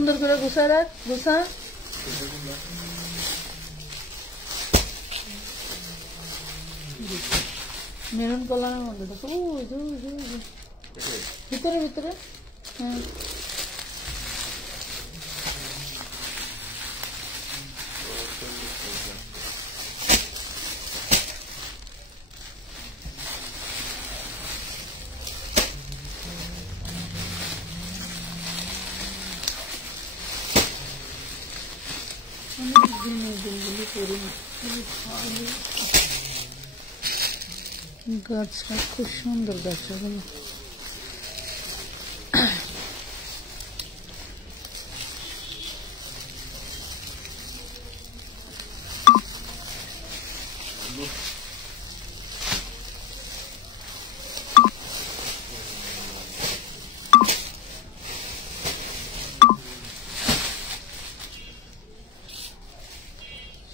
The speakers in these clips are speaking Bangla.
সুন্দর করে গুছা রাখ, গুছা। মেরুন কলারের মধ্যে দেখো, ভিতরে ভিতরে। হ্যাঁ, গাছটা খুব সুন্দর গাছটা।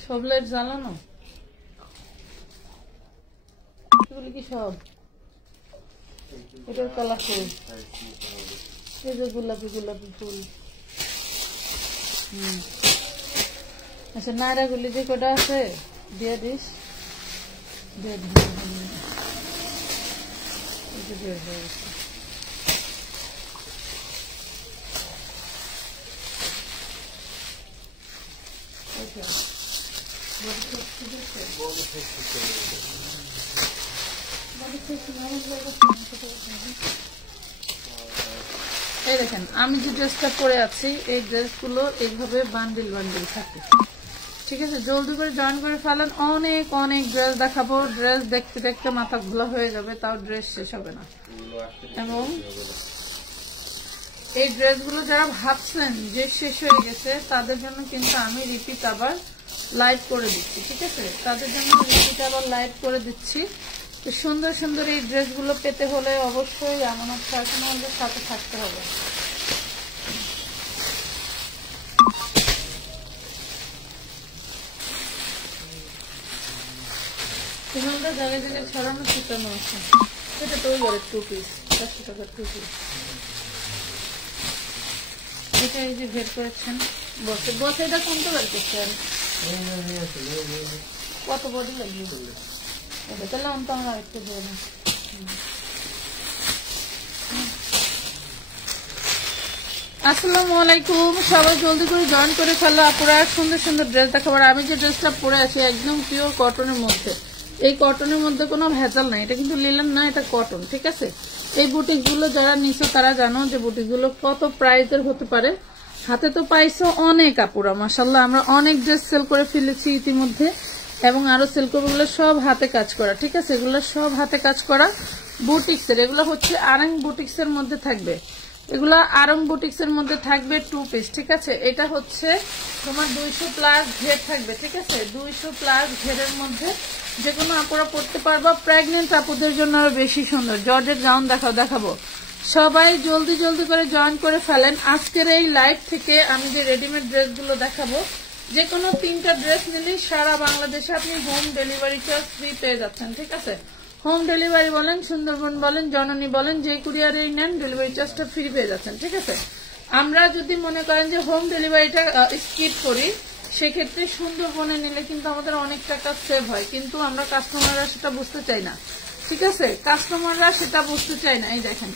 সব লাইট জ্বালানো, এগুলি কি সব? এটার কালার ফুল, এই যে গোলাপি গোলাপি ফুল। আচ্ছা, নায়রা গুলি যে কটা আছে দিয়ে দিস, দিয়ে দিস। বের হয়ে গেছে। এই দেখেন, আমি যে ড্রেসটা পরে আছি এই ড্রেসগুলো এইভাবে বান্ডিল বান্ডিল থাকে, ঠিক আছে? জলদি করে জয়েন করে ফেলেন। অনেক অনেক ড্রেস দেখাবো, ড্রেস দেখতে দেখতে মাথা ঘোলা হয়ে যাবে, তাও ড্রেস শেষ হবে না। এবং এই ড্রেসগুলো যারা ভাবছেন যে শেষ হয়ে গেছে তাদের জন্য কিন্তু আমি রিপিট আবার লাইভ করে দিচ্ছি, ঠিক আছে? তাদের জন্য রিপিট আবার লাইভ করে দিচ্ছি। সুন্দর সুন্দর এই ড্রেসগুলো পেতে হলে অবশ্যই আমানত ফ্যাশন হাউসের সাথে থাকতে হবে। তোমাদের জায়গায় জায়গায় ছড়ানো ছিটানো আছে। এটা তো ওই ঘরের 2 পিস, 400 টাকার 2 পিস। এটা এই যে বের করেছেন বসে বসে, এটা কোনটা বের করছেন? কত বডি লাগিয়ে দিল এটা, তাহলে আমি তো আমার আরেকটু দেবো না। আসসালামু আলাইকুম, সবাই জলদি করে জয়েন করে ফেলো। আপুরা সুন্দর সুন্দর ড্রেস দেখাবার। আমি যে ড্রেসটা পরে আছি একদম পিওর কটনের মধ্যে। এই কটনের মধ্যে কোনো ভেজাল নাই, এটা কিন্তু লিলেন না, এটা কটন, ঠিক আছে? এই বুটিক গুলো যারা নিছো তারা জানো যে বুটিক গুলো কত প্রাইসের হতে পারে। হাতে তো পাইছো অনেক আপুরা, মাশাআল্লাহ। আমরা অনেক ড্রেস সেল করে ফেলেছি ইতিমধ্যে এবং আরো সেল করবো। এগুলো সব হাতে কাজ করা, ঠিক আছে? এগুলো সব হাতে কাজ করা বুটিক্সের। এগুলো হচ্ছে আরং বুটিক্সের মধ্যে থাকবে, এগুলা আরং বুটিক্সের মধ্যে থাকবে 2 পিস, ঠিক আছে? এটা হচ্ছে তোমার 200 প্লাস ঘের থাকবে, ঠিক আছে? 200 প্লাস ঘেরের মধ্যে যে কোনো আপুরা পড়তে পারবা। প্রেগনেন্ট আপুদের জন্য আরো বেশি সুন্দর জর্জেট গাউন দেখাবো। সবাই জলদি জলদি করে জয়েন করে ফেলেন। আজকের এই লাইভ থেকে আমি যে রেডিমেড ড্রেসগুলো দেখাবো, যে কোনো 3টা ড্রেস নিলেই সারা বাংলাদেশে আপনি হোম ডেলিভারি চার্জ ফ্রি পেয়ে যাচ্ছেন, ঠিক আছে? হোম ডেলিভারি বলেন, সুন্দরবন বলেন, জননী বলেন, যে কুরিয়ারেই নেন ডেলিভারি চার্জটা ফ্রি পেয়ে যাচ্ছেন, ঠিক আছে? আমরা যদি মনে করেন যে হোম ডেলিভারিটা স্কিপ করি, সেক্ষেত্রে সুন্দরবনে নিলে কিন্তু আমাদের অনেক টাকা সেভ হয়, কিন্তু আমরা কাস্টমাররা সেটা বুঝতে চাই না, ঠিক আছে? কাস্টমাররা সেটা বুঝতে চায় না। এই দেখেন,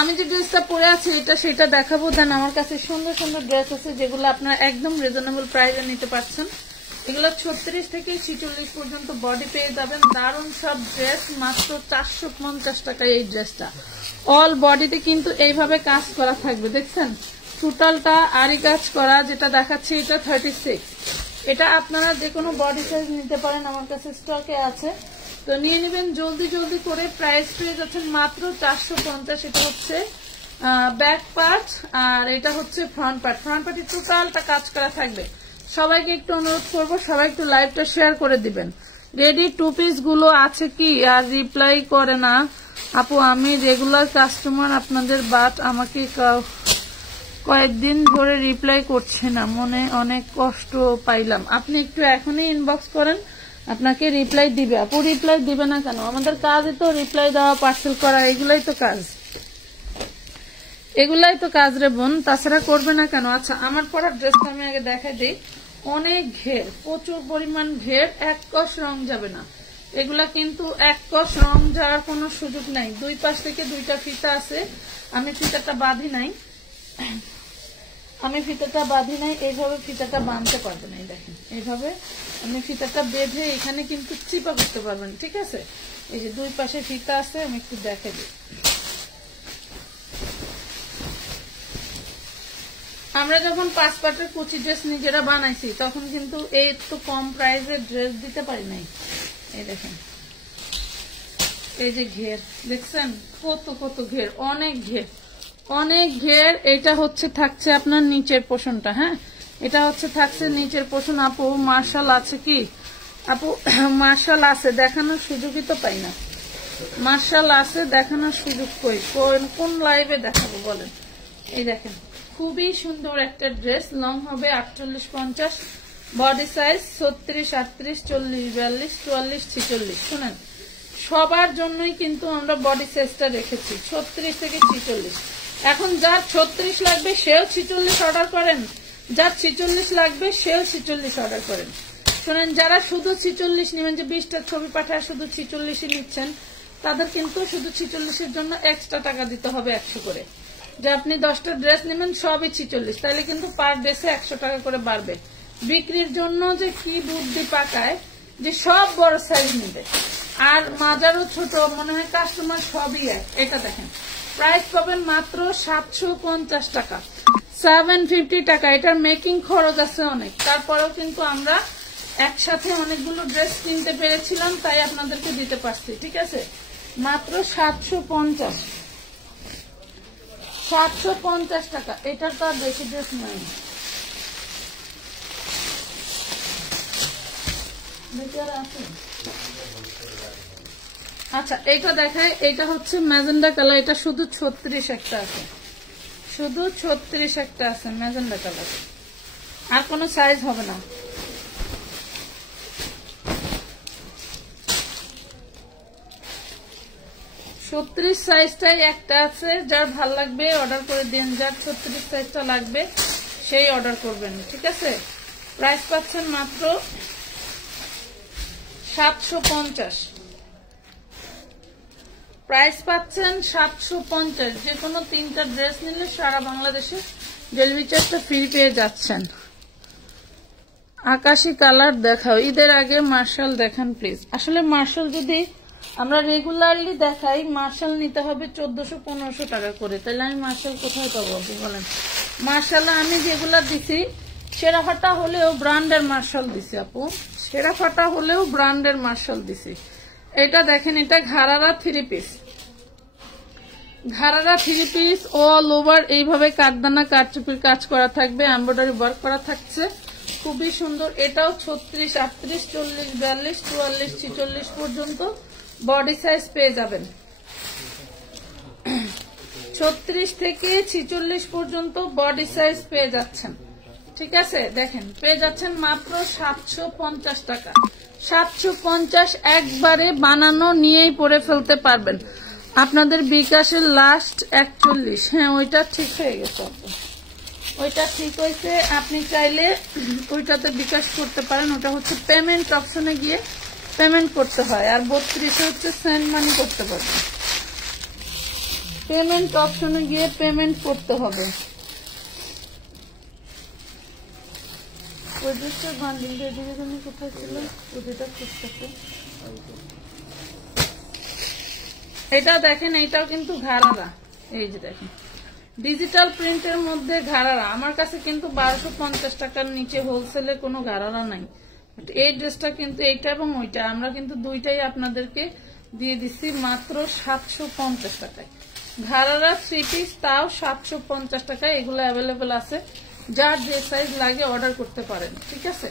আমি যে ড্রেসটা পরে আছি এটা সেটা দেখাবো। দেন আমার কাছে সুন্দর সুন্দর ড্রেস আছে যেগুলো আপনারা একদম রিজনেবল প্রাইসে নিতে পারছেন। এগুলো 36 থেকে 46 পর্যন্ত বডি পেয়ে যাবেন। দারুণ সব ড্রেস, মাত্র 450 টাকায় এই ড্রেসটা। অল বডিতে কিন্তু এইভাবে কাজ করা থাকবে, দেখছেন? টোটালটা আরি কাজ করা, যেটা দেখাচ্ছি এটা 36। এটা আপনারা যে কোনো বডি সাইজ নিতে পারেন, আমার কাছে স্টকে আছে, তো নিয়ে নেবেন জলদি জলদি করে। প্রাইস পেয়ে যাচ্ছেন মাত্র 450। এটা হচ্ছে ব্যাক পার্ট আর এটা হচ্ছে ফ্রন্ট পার্ট। ফ্রন্ট পার্টে টোটালটা কাজ করা থাকবে। সবাইকে একটু অনুরোধ করবো, সবাই একটু লাইভটা শেয়ার করে দিবেন। রেডি 2 পিস গুলো আছে কি আর রিপ্লাই করে না আপু? আমি রেগুলার কাস্টমার আপনাদের, বাট আমাকে কয়েকদিন ধরে রিপ্লাই করছে না, মনে অনেক কষ্ট পাইলাম। আপনি একটু এখনই ইনবক্স করেন, আপনাকে রিপ্লাই দিবে। আপু রিপ্লাই দিবে না কেন? আমাদের কাজই তো রিপ্লাই দেওয়া, পার্সেল করা, এগুলাই তো কাজ, এগুলাই তো কাজ রে বোন, তাছাড়া করবে না কেন? আচ্ছা, আমার পরা ড্রেসটা আমি আগে দেখাই দিই। অনেক ঘের, প্রচুর পরিমাণ ঘের, এক কষ রং যাবে না। এগুলা কিন্তু এক কষ রং যাওয়ার কোনো সুযোগ নাই। দুই পাশ থেকে দুইটা ফিতা আছে, আমি ফিতাটা বাঁধি নাই, এইভাবে ফিতাটা বাঁধতে পারবেন। এই দেখেন, এইভাবে আমি ফিতাটা বেঁধে এখানে কিন্তু চিপা করতে পারবেন, ঠিক আছে? এই যে দুই পাশে ফিতা আছে, আমি একটু দেখে দিই। আমরা যখন 5 পাটের কুচি ড্রেস নিজেরা বানাইছি তখন কিন্তু এই তো কম প্রাইসে ড্রেস দিতে পারি নাই। এই দেখেন, এই যে ঘের দেখছেন, কত কত ঘের, অনেক ঘের, অনেক ঘের। এটা হচ্ছে থাকছে আপনার নিচের পোষণটা, হ্যাঁ, এটা হচ্ছে থাকছে নিচের পোষণ। আপু মার্শাল আছে কি? আপু মার্শাল আছে, দেখানোর সুযোগই তো পাই না। মার্শাল আছে, দেখানোর সুযোগ কই? কোন লাইভে দেখাবো বলেন? এই দেখেন, খুবই সুন্দর একটা ড্রেস। লং হবে 48-50, বডি সাইজ 36, 38, 40, 42, 44, 46। শুনেন, সবার জন্যই কিন্তু আমরা বডি সাইজটা রেখেছি 36 থেকে 46। এখন যার 36 লাগবে সেও 46 অর্ডার করেন, যার 46 লাগবে সেও 46 অর্ডার করেন। শুনেন, যারা শুধু 46 নেবেন, যে 20টা ছবি পাঠায় শুধু 46 নিচ্ছেন, তাদের কিন্তু শুধু 46-এর জন্য এক্সট্রা টাকা দিতে হবে 100 করে। যে আপনি 10টা ড্রেস নেবেন সবই 46, তাহলে কিন্তু পার ড্রেসে 100 টাকা করে বাড়বে। বিক্রির জন্য যে কি বুদ্ধি পাকায়, যে সব বড় সাইজ নেবে আর মাজারও ছোট, মনে হয় কাস্টমার সবই এক। এটা দেখেন, প্রাইস পাবেন মাত্র 750 টাকা, 750 টাকা। এটার মেকিং খরচ আছে অনেক, তারপরেও কিন্তু আমরা একসাথে অনেকগুলো ড্রেস কিনতে পেরেছিলাম, তাই আপনাদেরকে দিতে পারছি, ঠিক আছে? মাত্র 750 টাকা। এটার তো আর বেশি ড্রেস নাই। আচ্ছা, এটা দেখায়, এটা হচ্ছে ম্যাজেন্ডা কালার। এটা শুধু 36 একটা আছে, শুধু 36 একটা আছে ম্যাজেন্ডা কালার, আর কোনো সাইজ হবে না। ছত্রিশ সাইজটাই একটা আছে, যার ভাল লাগবে অর্ডার করে দিন। যার 36 সাইজটা লাগবে সেই অর্ডার করবেন, ঠিক আছে? প্রাইস পাচ্ছেন মাত্র 750, প্রাইস পাচ্ছেন 750। যে কোনো 3টা ড্রেস নিলে সারা বাংলাদেশে ডেলিভারি চার্জটা ফ্রি পেয়ে যাচ্ছেন। আকাশি কালার দেখাও, ঈদের আগে মার্শাল দেখান প্লিজ। আসলে মার্শাল যদি আমরা রেগুলারলি দেখাই, মার্শাল নিতে হবে 1400-1500 টাকা করে, তাহলে আমি মার্শাল কোথায় পাবো আপনি বলেন? মার্শালে আমি যেগুলা দিছি সেরা ফাটা হলেও ব্র্যান্ডের মার্শাল দিছি আপু, সেরা ফাটা হলেও ব্র্যান্ডের মার্শাল দিছি। এটা দেখেন, এটা ঘাড়ারা 3 পিস, ঘাড়ারা 3 পিস অল ওভার এইভাবে কাঠদানা কাঠচুপির কাজ করা থাকবে, এমব্রয়ডারি ওয়ার্ক করা থাকছে, খুবই সুন্দর। এটাও 36, 38, 40, 42, 44, 46 পর্যন্ত বডি সাইজ পেয়ে যাবেন। 36 থেকে 46 পর্যন্ত বডি সাইজ পেয়ে যাচ্ছেন, ঠিক আছে? দেখেন, পেয়ে যাচ্ছেন মাত্র 750 টাকা। 750 একবারে বানানো নিয়েই পরে ফেলতে পারবেন। আপনাদের বিকাশের লাস্ট 41, হ্যাঁ ওইটা ঠিক হয়ে গেছে, ওইটা ঠিক হয়েছে। আপনি চাইলে ওইটাতে বিকাশ করতে পারেন, ওটা হচ্ছে পেমেন্ট অপশনে গিয়ে পেমেন্ট করতে হয়, আর 32 হচ্ছে সেন্ড মানি করতে পারবেন। পেমেন্ট অপশনে গিয়ে পেমেন্ট করতে হবে। কোথায় ছিল এটা দেখেন, এইটাও কিন্তু ঘাড়ারা, এই যে দেখেন ডিজিটাল প্রিন্টের মধ্যে ঘাড়ারা। আমার কাছে কিন্তু 1250 টাকার নিচে হোলসেলে কোনো ঘাড়ারা নাই। এই ড্রেসটা কিন্তু এইটা এবং ওইটা আমরা কিন্তু দুইটাই আপনাদেরকে দিয়ে দিচ্ছি মাত্র 750 টাকায়। ঘাড়ারা 3 পিস, তাও 750 টাকায়। এগুলো অ্যাভেলেবেল আছে, যার যে সাইজ লাগে অর্ডার করতে পারেন, ঠিক আছে?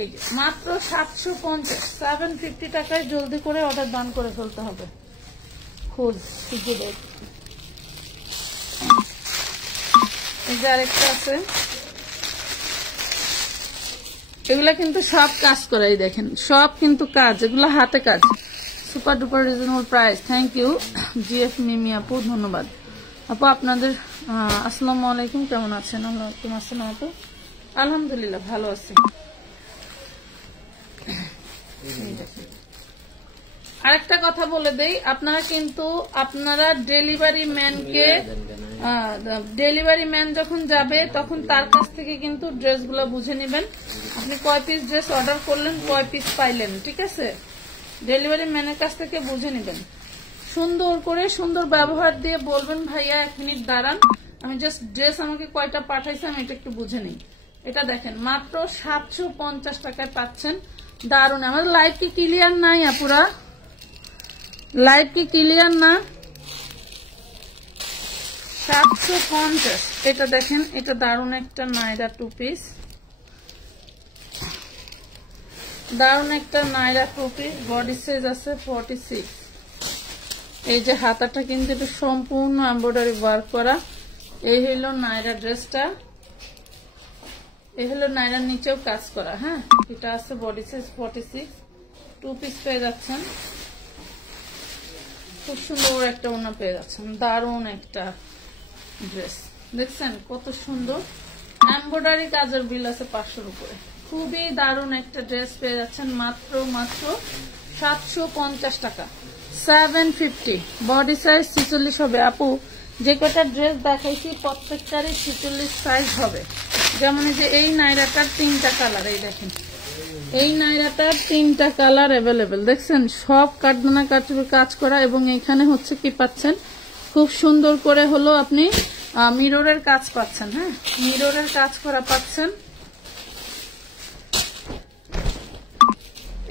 এই যে মাত্র 750, 750 টাকায় জলদি করে অর্ডার ডান করে ফেলতে হবে। খোঁজ খুঁজে দেখ, এই যে আরেকটা আছে, এগুলা কিন্তু সব কাজ করাই, দেখেন সব কিন্তু কাজ, এগুলো হাতে কাজ। Super duper reasonable price. Thank you GF Mimi আপু, ধন্যবাদ আপু আপনাদের। আসসালামু আলাইকুম, কেমন আছেন? ওয়ালাইকুম আসসালাম আপু, আলহামদুলিল্লাহ ভালো আছি। আরেকটা কথা বলে দেই, আপনারা কিন্তু আপনারা ডেলিভারি ম্যান যখন যাবে তখন তার কাছ থেকে কিন্তু ড্রেসগুলো বুঝে নেবেন, আপনি কয় পিস ড্রেস অর্ডার করলেন, কয় পিস পাইলেন, ঠিক আছে? ডেলিভারি ম্যানের কাছ থেকে বুঝে নেবেন, সুন্দর করে সুন্দর ব্যবহার দিয়ে বলবেন ভাইয়া 1 মিনিট দাঁড়ান, আমি জাস্ট ড্রেস আমাকে কয়টা পাঠাইছে আমি এটা একটু বুঝে নিই। এটা দেখেন মাত্র 750 টাকায় পাচ্ছেন, দারুণ। আমাদের লাইভ কি ক্লিয়ার নাই আপুরা? লাইভ কি ক্লিয়ার না? 750। এটা দেখেন, এটা দারুণ একটা নাইরা 2 পিস, দারুণ একটা নাইরা 2 পিস, বডি সাইজ আছে 46। এই যে হাতাটা কিন্তু এটা সম্পূর্ণ এমব্রয়ডারি ওয়ার্ক করা। এই হলো নাইরা ড্রেসটা, এই হলো নাইরার নিচেও কাজ করা। হ্যাঁ, এটা আছে বডি সাইজ 46, 2 পিস পেয়ে যাচ্ছেন, খুব সুন্দর একটা ওড়না পেয়ে যাচ্ছেন, দারুণ একটা ড্রেস। দেখছেন কত সুন্দর এমব্রয়ডারি কাজের বিল আছে 500-র উপরে, খুবই দারুণ একটা ড্রেস পেয়ে যাচ্ছেন মাত্র 750 টাকা, 750। বডি সাইজ 46 হবে আপু, যে কটা ড্রেস দেখাইছি প্রত্যেকটারই 46 সাইজ হবে। যেমন যে এই নাইরাটার 3টা কালার, এই দেখেন এই নাইরাটার 3টা কালার অ্যাভেলেবেল, দেখছেন সব কাটদানা কাটুর কাজ করা, এবং এখানে হচ্ছে কি পাচ্ছেন খুব সুন্দর করে হলো আপনি মিররের কাজ পাচ্ছেন। হ্যাঁ, মিররের কাজ করা পাচ্ছেন।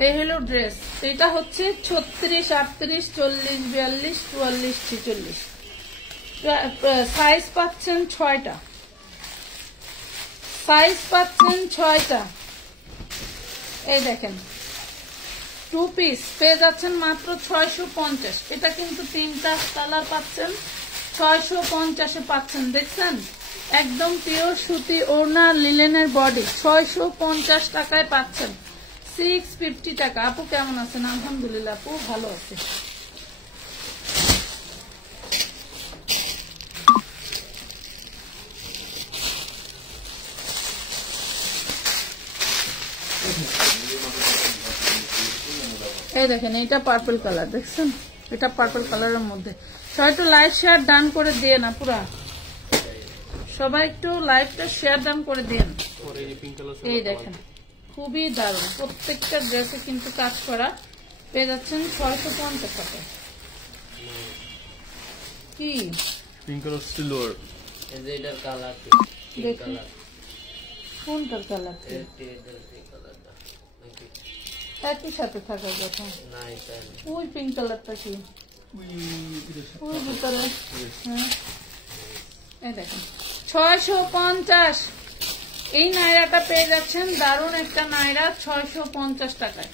এই হলো ড্রেস, এটা হচ্ছে 36, 38, 40, 42, 44, 46। সাইজ পাচ্ছেন 6টা, সাইজ পাচ্ছেন 6টা। এই দেখেন 2 পিস পেয়ে যাচ্ছেন মাত্র 650। এটা কিন্তু 3টা কালার পাচ্ছেন, 650-এ পাচ্ছেন। দেখছেন একদম পিওর সুতি ওড়না লিলেনের বডি, 650 টাকায় পাচ্ছেন, 650 টাকা। আপু কেমন আছেন? আলহামদুলিল্লাহ আপু ভালো আছে। এই দেখেন এটা পার্পল কালার, দেখছেন এটা পার্পল কালারের মধ্যে। সবাই একটু লাইভ শেয়ার ডান করে দিয়ে না পুরা, সবাই একটু লাইভটা শেয়ার ডান করে দিন। এই দেখেন খুবই দারুণ, প্রত্যেকটা ড্রেসে কিন্তু কাজ করা, পেয়ে যাচ্ছেন 650 টাকা। কি পিঙ্ক কালার সিলভার, এই যে এটার কালার দেখুন কোনটার কালার, একই সাথে থাকার কথা। ওই পিঙ্ক কালারটা কি ওই ভিতরে? হ্যাঁ, এই দেখেন 650। এই নাইরাটা পেয়ে যাচ্ছেন, দারুণ একটা নাইরা 650 টাকায়,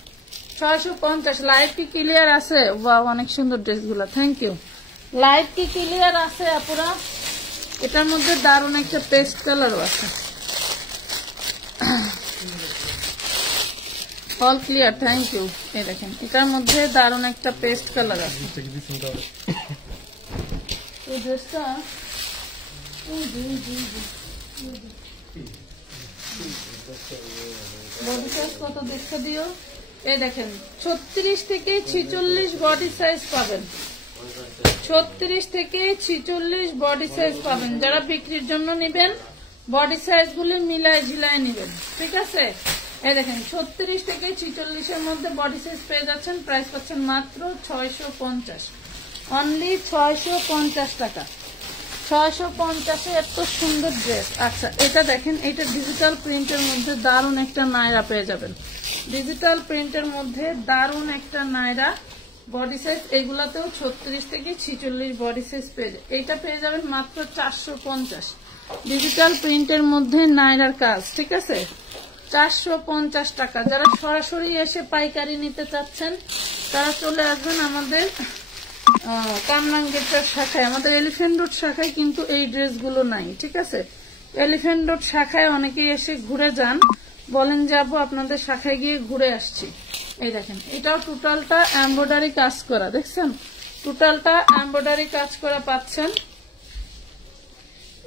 650। লাইভ কি ক্লিয়ার আছে? বাহ, অনেক সুন্দর ড্রেসগুলো, থ্যাংক ইউ। লাইভ কি ক্লিয়ার আছে আপুরা? এটার মধ্যে দারুণ একটা পেস্ট কালারও আছে, অল ক্লিয়ার, থ্যাংক ইউ। এই দেখেন এটার মধ্যে দারুণ একটা পেস্ট কালার আছে। এই ড্রেসটা বডি সাইজ কত দেখতে দিও। এই দেখেন 36 থেকে 46 বডি সাইজ পাবেন, 36 থেকে 46 বডি সাইজ পাবেন। যারা বিক্রির জন্য নেবেন বডি সাইজ গুলি মিলায় ঝিলায় নেবেন, ঠিক আছে? এই দেখেন 36 থেকে 46-এর মধ্যে বডি সাইজ পেয়ে যাচ্ছেন, প্রাইস পাচ্ছেন মাত্র 650, অনলি 650 টাকা, 650-এ এত সুন্দর ড্রেস। আচ্ছা এটা দেখেন, এটা ডিজিটাল প্রিন্টের মধ্যে দারুণ একটা নায়রা পেয়ে যাবেন, ডিজিটাল প্রিন্টের মধ্যে দারুণ একটা নায়রা বডি সাইজ। এগুলাতেও 36 থেকে 46 বডি সাইজ পেয়ে যাবে, এইটা পেয়ে যাবেন মাত্র 450, ডিজিটাল প্রিন্টের মধ্যে নায়রার কাজ, ঠিক আছে? 450 টাকা। যারা সরাসরি এসে পাইকারি নিতে চাচ্ছেন তারা চলে আসবেন আমাদের কামরাং গেটের শাখায়, আমাদের এলিফ্যান্ট রোড শাখায় কিন্তু এই ড্রেসগুলো নাই, ঠিক আছে? এলিফ্যান্ট রোড শাখায় অনেকেই এসে ঘুরে যান, বলেন যে আপু আপনাদের শাখায় গিয়ে ঘুরে আসছি। এই দেখেন, এটাও টোটালটা এমব্রয়ডারি কাজ করা, দেখছেন? টোটালটা এমব্রয়ডারি কাজ করা পাচ্ছেন।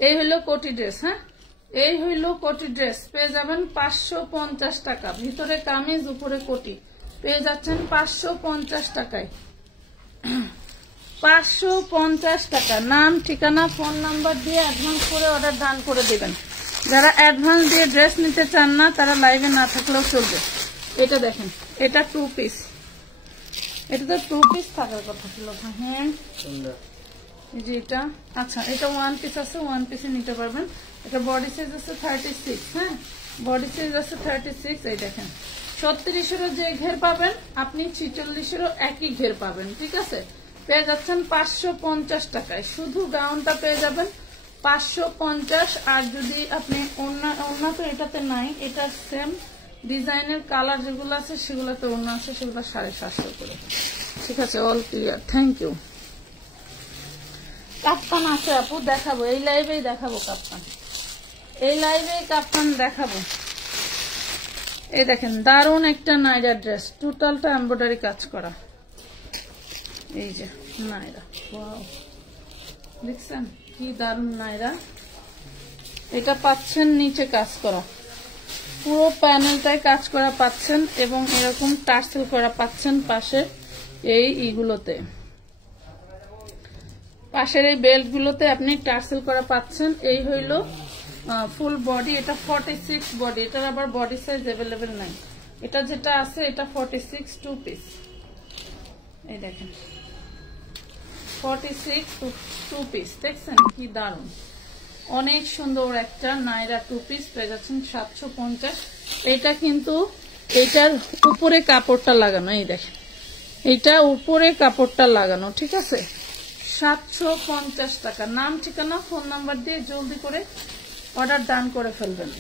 এই হইলো কোটি ড্রেস। হ্যাঁ, এই হইলো কোটি ড্রেস, পেয়ে যাবেন 550 টাকা। ভিতরে কামিজ, উপরে কোটি, পেয়ে যাচ্ছেন 550 টাকায়। 550 টাকা। নাম, ঠিকানা, ফোন নাম্বার দিয়ে অ্যাডভান্স করে অর্ডার ডান করে দিবেন। যারা অ্যাডভান্স দিয়ে ড্রেস নিতে চান না তারা লাইভে না থাকলেও চলবে। এটা দেখেন, এটা 2 পিস। এটা তো 2 পিস থাকার কথা ছিল। হ্যাঁ, যে এটা, আচ্ছা এটা 1 পিস আছে, 1 পিসে নিতে পারবেন। এটা বডি সাইজ আছে 36। হ্যাঁ, বডি সাইজ আছে 36। এই দেখেন, 36-এরও যে ঘের পাবেন আপনি 46-এরও একই ঘের পাবেন। ঠিক আছে, পেয়ে যাচ্ছেন 550 টাকায়। শুধু গাউনটা পেয়ে যাবেন 550। আর যদি আপনি ওড়না তো এটাতে নাই, এটা সেম ডিজাইনের কালার যেগুলো আছে সেগুলোতে ওড়না আছে, সেগুলো 750 করে। ঠিক আছে, অল ক্লিয়ার, থ্যাংক ইউ। কাপ্তান আছে আপু, দেখাবো এই লাইভেই দেখাবো কাপ্তান, এই লাইভেই কাপ্তান দেখাবো। এই দেখেন, দারুণ একটা নাইরা ড্রেস, টোটালটা এমব্রয়ডারি কাজ করা। এই যে নাইরা, ওয়াও, দেখছেন কি দারুণ নাইরা। এটা পাচ্ছেন নিচে কাজ করা, পুরো প্যানেলটায় কাজ করা পাচ্ছেন, এবং এরকম টার্সেল করা পাচ্ছেন পাশে এই ইগুলোতে, পাশের এই বেল্ট গুলোতে আপনি টার্সেল করা পাচ্ছেন। এই হইল ফুল বডি। এটা 46 বডি, এটার আবার বডি সাইজ অ্যাভেলেবেল নাই। এটা যেটা আছে এটা 46 2 পিস। এই দেখেন 46 2 পিস, দেখছেন কি দারুণ, অনেক সুন্দর একটা নাইরা 2 পিস পেয়ে যাচ্ছেন 750। এটা কিন্তু এটার উপরে কাপড়টা লাগানো, এই দেখেন এটা উপরে কাপড়টা লাগানো। ঠিক আছে, 750 টাকা। নাম, ঠিকানা, ফোন নাম্বার দিয়ে জলদি করে অর্ডার ডান করে ফেলবেন।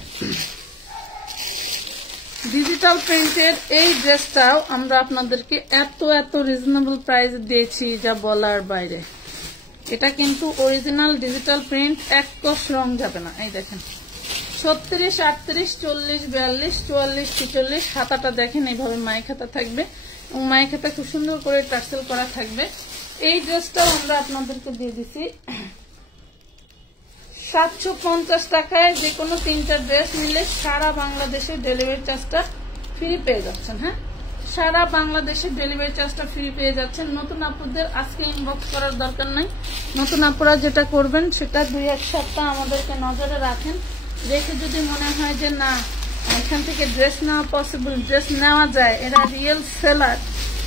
ডিজিটাল প্রিন্টের এই ড্রেসটাও আমরা আপনাদেরকে এত রিজনেবল প্রাইস দিয়েছি যা বলার বাইরে। এটা কিন্তু অরিজিনাল ডিজিটাল প্রিন্ট, এক কষ রং যাবে না। এই দেখেন 36 38 40 42 44 46। হাতাটা দেখেন, এইভাবে মাইক হাতা থাকবে, এবং মাইক হাতা খুব সুন্দর করে টার্সেল করা থাকবে। এই ড্রেসটাও আমরা আপনাদেরকে দিয়ে দিচ্ছি 750 টাকায়। যে কোনো 3টা ড্রেস নিলে সারা বাংলাদেশে ডেলিভারি চার্জটা ফ্রি পেয়ে যাচ্ছেন। হ্যাঁ, সারা বাংলাদেশে ডেলিভারি চার্জটা ফ্রি পেয়ে যাচ্ছেন। নতুন আপুদের আজকে ইনবক্স করার দরকার নাই। নতুন আপুরা যেটা করবেন সেটা 2-1 সপ্তাহ আমাদেরকে নজরে রাখেন, রেখে যদি মনে হয় যে না এখান থেকে ড্রেস নেওয়া পসিবল, ড্রেস নেওয়া যায়, এরা রিয়েল সেলার,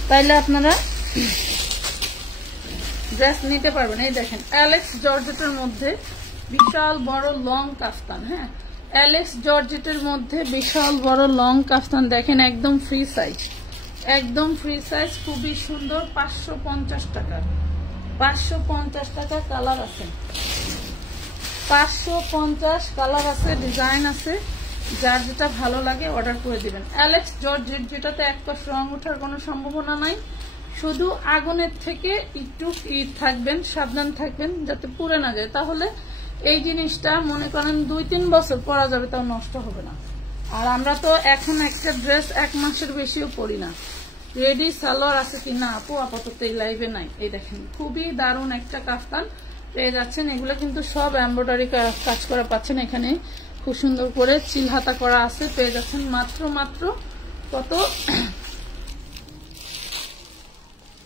তাইলে আপনারা ড্রেস নিতে পারবেন। এই দেখেন অ্যালেক্স জর্জেটের মধ্যে বিশাল বড় লং কাফতান। হ্যাঁ, অ্যালেক্স জর্জেটের মধ্যে বিশাল বড় লং কাফতান, দেখেন একদম ফ্রি সাইজ, একদম ফ্রি সাইজ, খুবই সুন্দর। 550 টাকা, 550 টাকা। কালার আছে 550, কালার আছে, ডিজাইন আছে, যার যেটা ভালো লাগে অর্ডার করে দিবেন। অ্যালেক্স জর্জেট, যেটাতে এক কষ রং ওঠার কোনো সম্ভাবনা নাই, শুধু আগুনের থেকে একটু থাকবেন, সাবধান থাকবেন যাতে পুড়ে না যায়। তাহলে এই জিনিসটা মনে করেন 2-3 বছর পরা যাবে, তাও নষ্ট হবে না। আর আমরা তো এখন একটা ড্রেস 1 মাসের বেশিও পরি না। রেডি সালোয়ার আছে কিনা আপু, আপাতত এই লাইভে নাই। এই দেখেন খুবই দারুণ একটা কাফতান পেয়ে যাচ্ছেন। এগুলো কিন্তু সব এমব্রয়ডারি কাজ করা পাচ্ছেন। এখানে খুব সুন্দর করে চিল হাতা করা আছে, পেয়ে যাচ্ছেন মাত্র কত,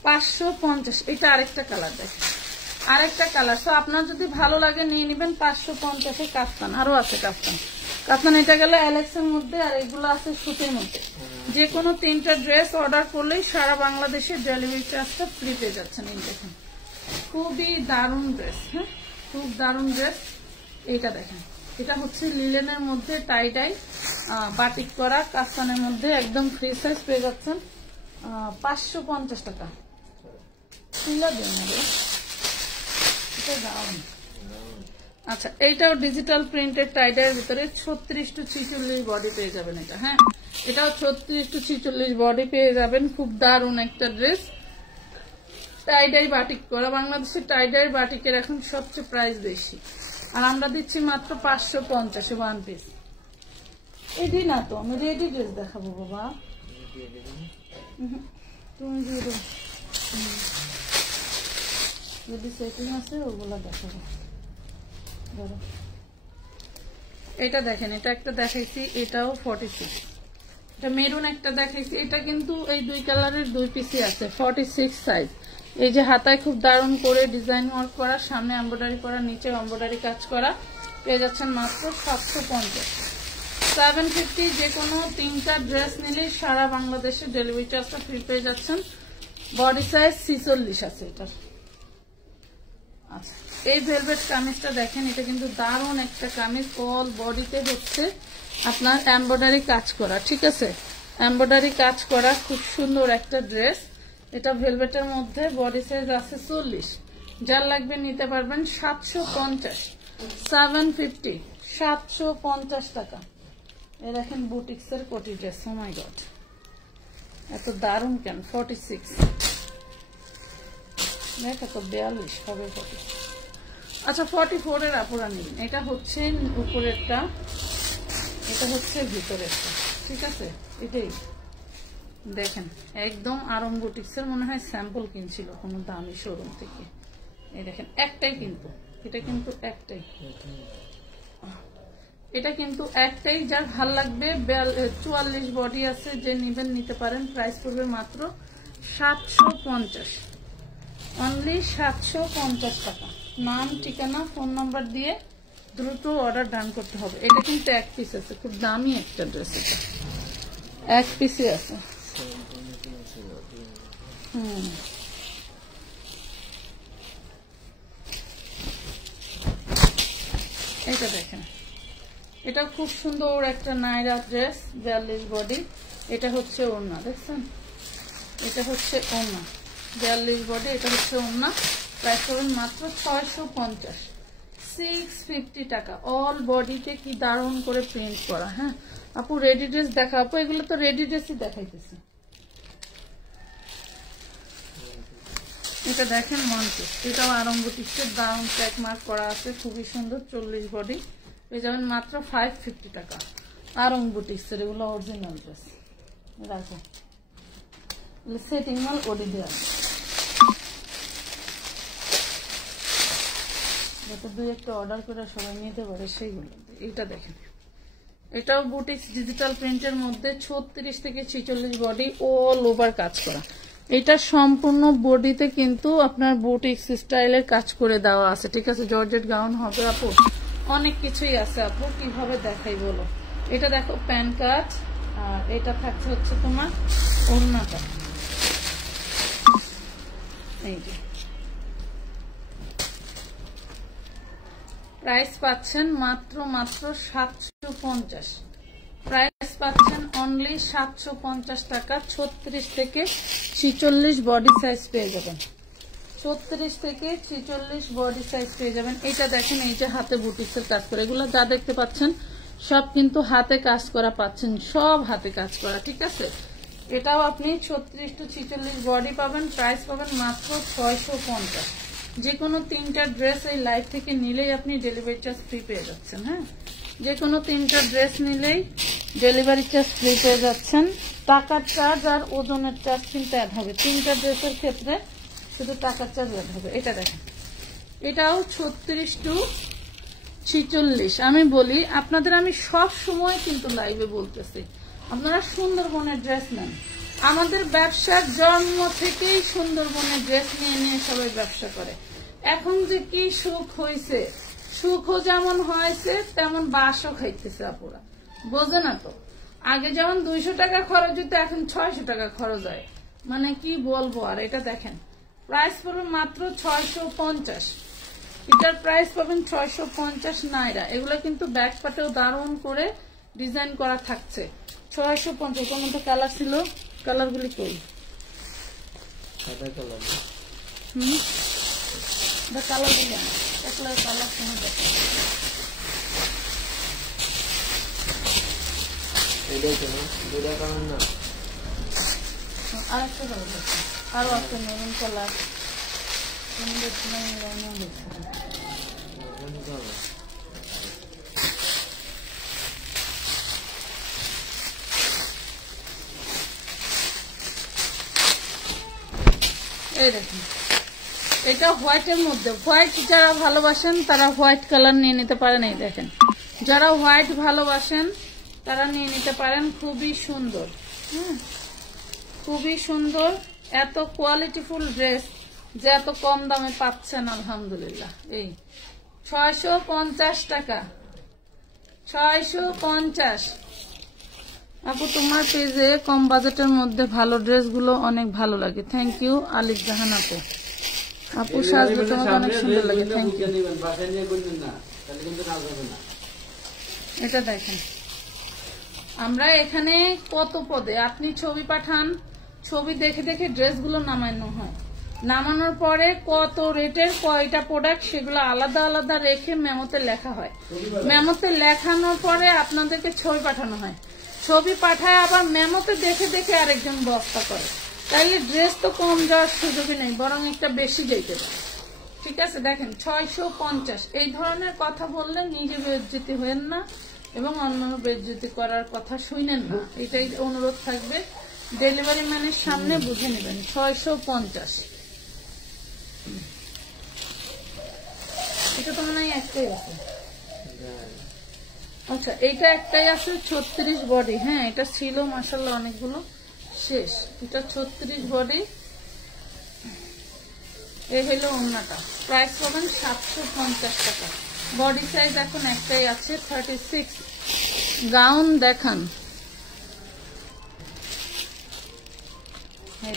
550। এটা আরেকটা কালার, দেখেন আরেকটা কালার। তো আপনার যদি ভালো লাগে নিয়ে নেবেন। 550 কাফতান, আরো আছে কাফতান। কাফতান এটা গেল অ্যালেক্সের মধ্যে, আর এগুলো আছে সুতির মধ্যে। যে কোনো 3টা ড্রেস অর্ডার করলেই সারা বাংলাদেশে ডেলিভারি চার্জটা ফ্রি পেয়ে যাচ্ছেন। এই দেখেন খুবই দারুণ ড্রেস। হ্যাঁ, খুব দারুণ ড্রেস। এইটা দেখেন, এটা হচ্ছে লিলেনের মধ্যে টাই ডাই বাটিক করা কাফতানের মধ্যে, একদম ফ্রি সাইজ পেয়ে যাচ্ছেন 550 টাকা। আচ্ছা, এইটাও ডিজিটাল প্রিন্টেড টাইডার ভিতরে 36 to 46 বডি পেয়ে যাবেন। এটা হ্যাঁ, এটাও 36 to 46 বডি পেয়ে যাবেন। খুব দারুণ একটা ড্রেস, টাইডাই বাটিক করা। বাংলাদেশে টাইডাই বাটিকের এখন সবচেয়ে প্রাইস বেশি, আর আমরা দিচ্ছি মাত্র 550 1 পিস। এডি না তো, আমি রেডি ড্রেস দেখাবো বাবা। তুমি যদি সেটিং আছে ওগুলো দেখাবো। ধরো এটা দেখেন, এটা একটা দেখাইছি, এটাও 46। এটা মেরুন একটা দেখাইছি, এটা কিন্তু এই দুই কালারের দুই পিসই আছে, 46 সাইজ। এই যে হাতায় খুব দারুণ করে ডিজাইন ওয়ার্ক করা, সামনে এমব্রয়ডারি করা, নিচে এমব্রয়ডারি কাজ করা, পেয়ে যাচ্ছেন মাত্র 750। 750 যে কোনো 3টা ড্রেস নিলে সারা বাংলাদেশে ডেলিভারি চার্জটা ফ্রি পেয়ে যাচ্ছেন। বডি সাইজ 46 আছে এটার। আচ্ছা, এই ভেলভেট কামিজটা দেখেন, এটা কিন্তু দারুণ একটা কামিজ, অল বডিতে হচ্ছে আপনার এমব্রয়ডারি কাজ করা, ঠিক আছে, এমব্রয়ডারি কাজ করা, খুব সুন্দর একটা ড্রেস। এটা ভেলভেটের মধ্যে, বডি সাইজ আছে 40। যার লাগবে নিতে পারবেন 750, 750, 750 টাকা। এই দেখেন বুটিক্সের কোটি ড্রেস, ও মাই গড এত দারুণ কেন, 46 দেখ, এত 42 হবে 40। আচ্ছা 44 এর আপুরা নিন, এটা হচ্ছে উপরেরটা, এটা হচ্ছে ভিতরেরটা, ঠিক আছে। এটাই দেখেন একদম আরং বুটিক্সের, মনে হয় স্যাম্পল কিনছিল কোনো দামি শোরুম থেকে। এই দেখেন একটাই, কিন্তু এটা কিন্তু একটাই, এটা কিন্তু একটাই। যার ভাল লাগবে 44 বডি আছে, যে নিবেন নিতে পারেন। প্রাইস পড়বে মাত্র 750, অনলি 750 টাকা। নাম, ঠিকানা, ফোন নাম্বার দিয়ে দ্রুত অর্ডার ডান করতে হবে। এটা কিন্তু এক পিস আছে, খুব দামি একটা ড্রেস, এটা এক পিসে আছে। এটা দেখেন, এটা খুব সুন্দর একটা নাইরা ড্রেস, 42 বডি। এটা হচ্ছে ওড়না, দেখছেন, এটা হচ্ছে ওড়না, 42 বডি, এটা হচ্ছে ওড়না। প্রাইস করবেন মাত্র 650, 650 টাকা। অল বডিতে কি দারুণ করে প্রিন্ট করা। হ্যাঁ আপু রেডি ড্রেস দেখা, আপু এগুলো তো রেডি ড্রেসই দেখাইতেছি। এটা দেখেন মন্টু, এটাও আরম্ভটিক্সের দারুণ ট্যাগ মার্ক করা আছে, খুবই সুন্দর, 40 বডি, পেয়ে যাবেন মাত্র 550 টাকা। আরং বুটিক্সের এগুলো অরিজিনাল ড্রেস, রাখো সেটিং মাল ওডি দেওয়া, যাতে দুই একটা অর্ডার করে সবাই নিতে পারে সেইগুলো। এইটা দেখেন, এটাও বুটিক্স ডিজিটাল প্রিন্টের মধ্যে, 36 থেকে 46 বডি, অল ওভার কাজ করা। এটা সম্পূর্ণ বডিতে কিন্তু আপনার বুটিক্স স্টাইলের কাজ করে দেওয়া আছে, ঠিক আছে। জর্জেট গাউন হবে আপু, অনেক কিছুই আছে আপু, কিভাবে দেখাই বলো। এটা দেখো প্যান কাট, আর এটা থাকছে হচ্ছে তোমার ওড়নাটা, এই যে। প্রাইস পাচ্ছেন মাত্র 750, প্রাইস পাচ্ছেন অনলি 750 টাকা। 36 থেকে 46 বডি সাইজ পেয়ে যাবেন, 36 থেকে 46 বডি সাইজ পেয়ে যাবেন। এটা দেখেন, এই যে হাতে বুটিক্সের কাজ করে, এগুলো যা দেখতে পাচ্ছেন সব কিন্তু হাতে কাজ করা পাচ্ছেন, সব হাতে কাজ করা, ঠিক আছে। এটাও আপনি 36 টু 46 বডি পাবেন। প্রাইস পাবেন মাত্র 650। যে কোনো 3টা ড্রেস এই লাইভ থেকে নিলেই আপনি ডেলিভারি চার্জ ফ্রি পেয়ে যাচ্ছেন। হ্যাঁ যে কোনো 3টা ড্রেস নিলেই ডেলিভারি চার্জ ফ্রি পেয়ে যাচ্ছেন। টাকার চার্জ আর ওজনের চার্জ কিন্তু অ্যাড হবে, 3টা ড্রেসের ক্ষেত্রে শুধু টাকার চার্জ অ্যাড হবে। এটা দেখেন, এটাও 36 টু 46। আমি বলি আপনাদের, আমি সব সময় কিন্তু লাইভে বলতেছি, আপনারা সুন্দরবনের ড্রেস নেন। আমাদের ব্যবসার জন্ম থেকেই সুন্দরবনের ড্রেস নিয়ে নিয়ে সবাই ব্যবসা করে। এখন যে কি সুখ হয়েছে, সুখও যেমন হয়েছে তেমন বাসও খাইতেছে আপুরা, বোঝে না তো। আগে যেমন 200 টাকা খরচ হতো, এখন 600 টাকা খরচ হয়, মানে কি বলবো। আর এটা দেখেন, প্রাইস পাবেন মাত্র 650, এটার প্রাইস পাবেন 650 নাইরা। এগুলো কিন্তু ব্যাক পাটেও দারুণ করে ডিজাইন করা থাকছে। 650। এর মধ্যে কালার ছিল, কালারগুলি কই? কালারগুলি একলা কালার সময় দেখো, আরেকটা কালার দেখো, আরো আছে মেরুন কালার, এই দেখেন এটা হোয়াইটের মধ্যে, হোয়াইট যারা ভালোবাসেন তারা হোয়াইট কালার নিয়ে নিতে পারেন। এই দেখেন যারা হোয়াইট ভালোবাসেন তারা নিয়ে নিতে পারেন। খুবই সুন্দর, খুবই সুন্দর। এত কোয়ালিটিফুল ড্রেস যে এত কম দামে পাচ্ছেন আলহামদুলিল্লাহ। এই 650 টাকা, 650। আপু তোমার পেজে কম বাজেটের মধ্যে ভালো ড্রেসগুলো অনেক ভালো লাগে, থ্যাংক ইউ আলিফ জাহান আপু। আপু সাজলে তোমাকে অনেক সুন্দর লাগে, থ্যাংক ইউ। এটা দেখেন আমরা এখানে কত পদে, আপনি ছবি পাঠান, ছবি দেখে দেখে ড্রেসগুলো নামানো হয়, নামানোর পরে কত রেটের কয়টা প্রোডাক্ট সেগুলো আলাদা আলাদা রেখে মেমোতে লেখা হয়। মেমোতে লেখানোর পরে আপনাদেরকে ছবি পাঠানো হয়, ছবি পাঠায় আবার মেমোতে দেখে দেখে আরেকজন বস্তা করে। তাইলে ড্রেস তো কম যাওয়ার সুযোগই নেই, বরং একটা বেশি যাইতে পারে। ঠিক আছে, দেখেন 650। এই ধরনের কথা বললে নিজে বেজ্জতি হয়েন না এবং অন্য বেজ্জতি করার কথা শুনেন না, এটাই অনুরোধ থাকবে। ডেলিভারি ম্যানের সামনে বুঝে নেবেন। 650। এটা তো মনে হয় একটাই আছে। আচ্ছা এইটা একটাই আছে 36 বডি। হ্যাঁ এটা ছিল মাশাআল্লাহ অনেকগুলো, শেষ। এটা 36 বডি। এই হলো ওড়নাটা, প্রাইস পাবেন 750 টাকা। বডি সাইজ এখন একটাই আছে 36। গাউন দেখান।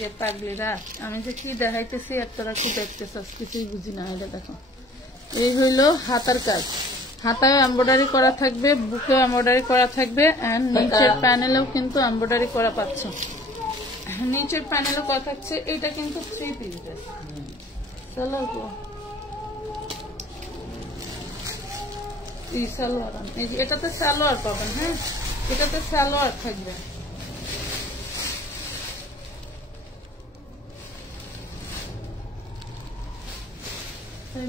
রে পাগলিরা, আমি যে কি দেখাইতেছি আর তোরা কি দেখতেছিস কিছুই বুঝি না। এটা দেখো, এই হইলো হাতার কাজ, হাতায় এমব্রয়ডারি করা থাকবে, বুকেও এমব্রয়ডারি করা থাকবে, এন্ড নিচের প্যানেলেও কিন্তু এমব্রয়ডারি করা পাচ্ছ, নিচের প্যানেলও করা থাকছে। এটা কিন্তু 3 পিস ড্রেস। চলো এই সালোয়ার, এই যে এটাতে সালোয়ার পাবেন। হ্যাঁ এটাতে সালোয়ার থাকবে।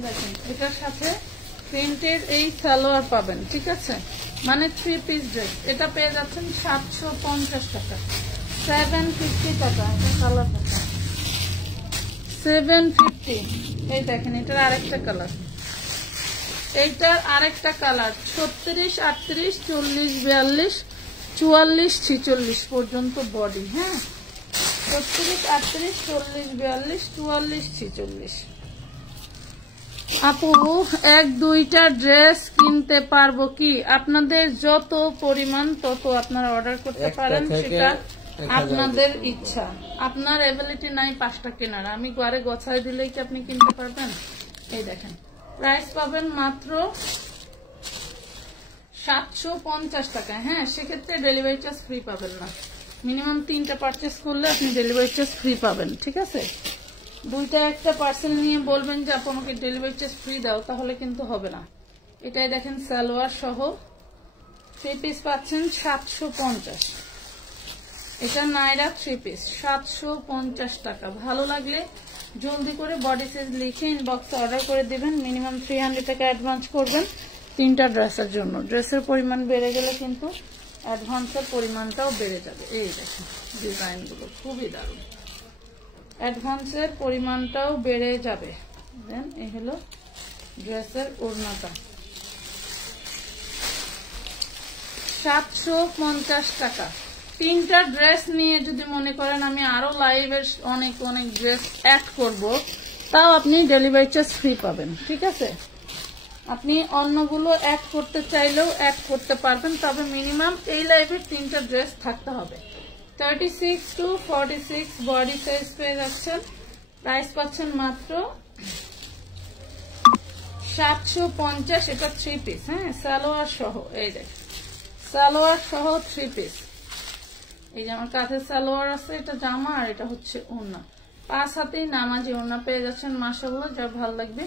দেখেন এটার সাথে প্রিন্টের এই সালোয়ার পাবেন। ঠিক আছে, মানে 3 পিস ড্রেস। এটা পেয়ে যাচ্ছেন 750 টাকা, 750 টাকা। এটা কালার টাকা 750। এই দেখেন এটার আরেকটা কালার, এইটার আরেকটা কালার 36, 38, 40, 42, 44, 46 পর্যন্ত বডি। হ্যাঁ 36, 38, 40, 42, 44, 46। আপু 1-2টা ড্রেস কিনতে পারবো কি? আপনাদের যত পরিমাণ তত আপনারা অর্ডার করতে পারেন, সেটা আপনাদের ইচ্ছা। আপনার এবিলিটি নাই 5টা কেনার, আমি ঘরে গোছায় দিলেই কি আপনি কিনতে পারবেন? এই দেখেন প্রাইস পাবেন মাত্র 750 টাকা। হ্যাঁ সেক্ষেত্রে ডেলিভারি চার্জ ফ্রি পাবেন না, মিনিমাম 3টা পারচেস করলে আপনি ডেলিভারি চার্জ ফ্রি পাবেন। ঠিক আছে, 2টা একটা পার্সেল নিয়ে বলবেন যে আপু আমাকে ডেলিভারি চার্জ ফ্রি দাও, তাহলে কিন্তু হবে না। এটাই দেখেন সালোয়ার সহ 3 পিস পাচ্ছেন 750। এটা নাইরা 3 পিস 750 টাকা। ভালো লাগলে জলদি করে বডি সাইজ লিখে ইনবক্সে অর্ডার করে দিবেন। মিনিমাম 300 টাকা অ্যাডভান্স করবেন 3টা ড্রেসের জন্য। ড্রেসের পরিমাণ বেড়ে গেলে কিন্তু অ্যাডভান্সের পরিমাণটাও বেড়ে যাবে। এই দেখেন ডিজাইনগুলো খুবই দারুণ, অ্যাডভান্সের পরিমাণটাও বেড়ে যাবে। দেন এই হলো ড্রেসের ওড়নাটা 750 টাকা। 3টা ড্রেস নিয়ে যদি মনে করেন আমি আরো লাইভের অনেক অনেক ড্রেস অ্যাড করব, তাও আপনি ডেলিভারি চার্জ ফ্রি পাবেন। ঠিক আছে, আপনি অন্যগুলো অ্যাড করতে চাইলেও অ্যাড করতে পারবেন, তবে মিনিমাম এই লাইভের 3টা ড্রেস থাকতে হবে। 36 to 46 বডি সাইজ পেয়ে যাচ্ছেন। প্রাইস পাচ্ছেন মাত্র 750। এটা 3 পিস। হ্যাঁ সালোয়ার সহ, এই দেখ সালোয়ার সহ 3 পিস। এই যে আমার কাঁধের সালোয়ার আছে, এটা জামা আর এটা হচ্ছে ওড়না। 5 হাতেই নামাজি ওড়না পেয়ে যাচ্ছেন মাশাআল্লাহ। যা ভালো লাগবে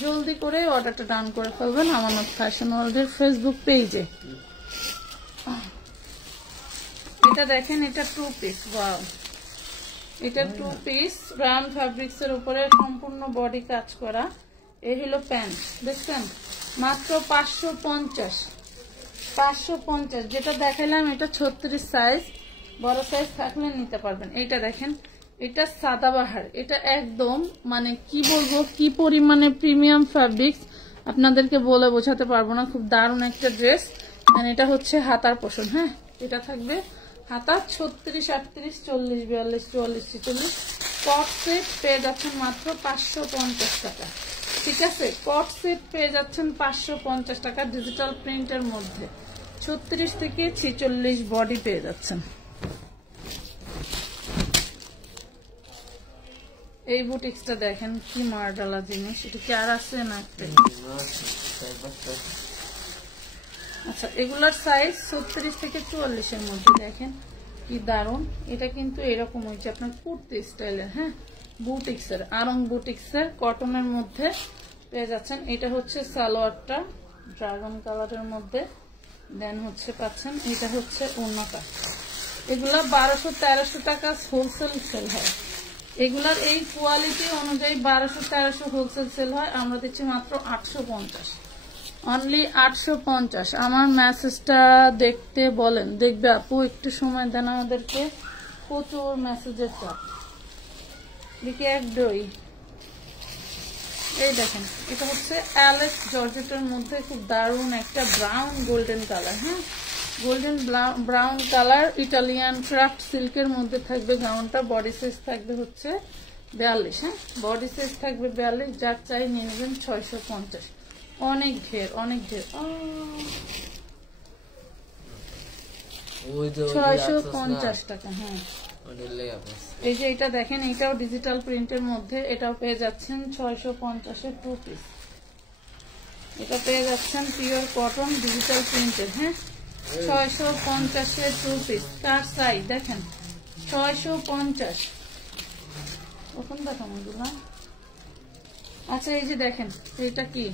জলদি করে অর্ডারটা ডান করে ফেলবেন আমানত ফ্যাশন ওয়ার্ল্ডের ফেসবুক পেজে। এটা দেখেন এটা 2 পিস। ওয়াও, এটা 2 পিস ব্রাউন ফ্যাব্রিক্স এর উপরে সম্পূর্ণ বডি কাজ করা। এই হলো প্যান্ট, দেখছেন মাত্র 550। 550 যেটা দেখালাম এটা 36 সাইজ, বড় সাইজ থাকলে নিতে পারবেন। এইটা দেখেন এটা সাদাবাহার, এটা একদম মানে কি বলবো কি পরিমাণে প্রিমিয়াম ফ্যাব্রিক্স আপনাদেরকে বলে বোঝাতে পারবো না। খুব দারুণ একটা ড্রেস। এটা হচ্ছে হাতার পোষণ। হ্যাঁ, এটা থাকবে হাতা 36, 38, 40, 42, 44, 46। কট সেট পেয়ে যাচ্ছেন মাত্র 550 টাকা। ঠিক আছে, কট সেট পেয়ে যাচ্ছেন 550 টাকা ডিজিটাল প্রিন্টের মধ্যে। 36 থেকে 46 বডি পেয়ে যাচ্ছেন। এই বুটিক্সটা দেখেন কি মার্ডালা জিনিস, এটা কি আর আছে না? আচ্ছা, এগুলার সাইজ 36 থেকে 44 এর মধ্যে। দেখেন কি দারুন, এটা কিন্তু এরকম হয়েছে আপনার কুর্তি স্টাইলের। হ্যাঁ, বুটিক্সের, আরং বুটিক্সের কটনের মধ্যে পেয়ে যাচ্ছেন। এটা হচ্ছে সালোয়ারটা ড্রাগন কালারের মধ্যে, দেন হচ্ছে পাচ্ছেন এটা হচ্ছে ওড়নাটা। এগুলা 1200-1300 টাকা হোলসেল সেল হয়। এগুলার এই কোয়ালিটি অনুযায়ী 1200-1300 হোলসেল সেল হয়, আমরা দিচ্ছি মাত্র 850, অনলি 850। আমার মেসেজটা দেখতে বলেন, দেখবে আপু একটু সময় দেন আমাদেরকে, প্রচুর মেসেজের চাপ। দেখি একদই। এই দেখেন, এটা হচ্ছে অ্যালেক্স জর্জেটের মধ্যে খুব দারুণ একটা ব্রাউন গোল্ডেন কালার। হ্যাঁ, golden brown colour, Italian craft সিল্কের মধ্যে থাকবে গাউনটা। বডি সাইজ থাকবে হচ্ছে 42। হ্যাঁ, বডি সাইজ থাকবে 42। যার চাই নিয়ে নেবেন 650। অনেক ঘের, অনেক ঘের। 650 টাকা। হ্যাঁ, এই যে এটা দেখেন, এটাও ডিজিটাল প্রিন্টের মধ্যে, এটাও পেয়ে যাচ্ছেন 650-এর 2 পিস। এটা পেয়ে যাচ্ছেন পিওর কটন ডিজিটাল প্রিন্টের। হ্যাঁ, 650-এর 2 পিস। তার সাইজ দেখেন 650। কখন দেখাম এগুলো? আচ্ছা, এই যে দেখেন, এটা কি,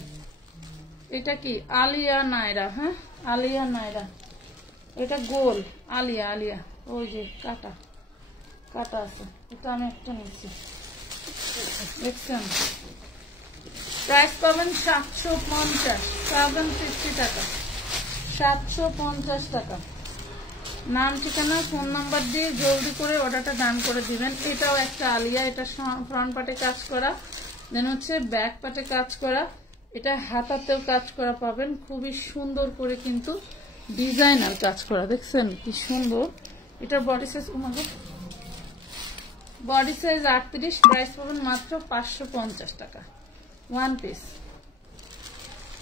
এটা কি আলিয়া নায়রা। হ্যাঁ, আলিয়া নায়রা। এটা গোল আলিয়া, আলিয়া ওই যে কাটা কাটা আছে। এটা আমি একটা নিচ্ছি, দেখছেন। প্রাইস পাবেন 750, 750 টাকা, 750 টাকা। নাম, ঠিকানা, ফোন নাম্বার দিয়ে জলদি করে অর্ডারটা ডান করে দিবেন। এটাও একটা আলিয়া, এটা ফ্রন্ট পার্টে কাজ করা, দেন হচ্ছে ব্যাক পার্টে কাজ করা, এটা হাতাতেও কাজ করা পাবেন। খুবই সুন্দর করে কিন্তু ডিজাইনার কাজ করা, দেখছেন কি সুন্দর। এটার body size, body size 38। Price পাবেন মাত্র 550 টাকা, 1 পিস।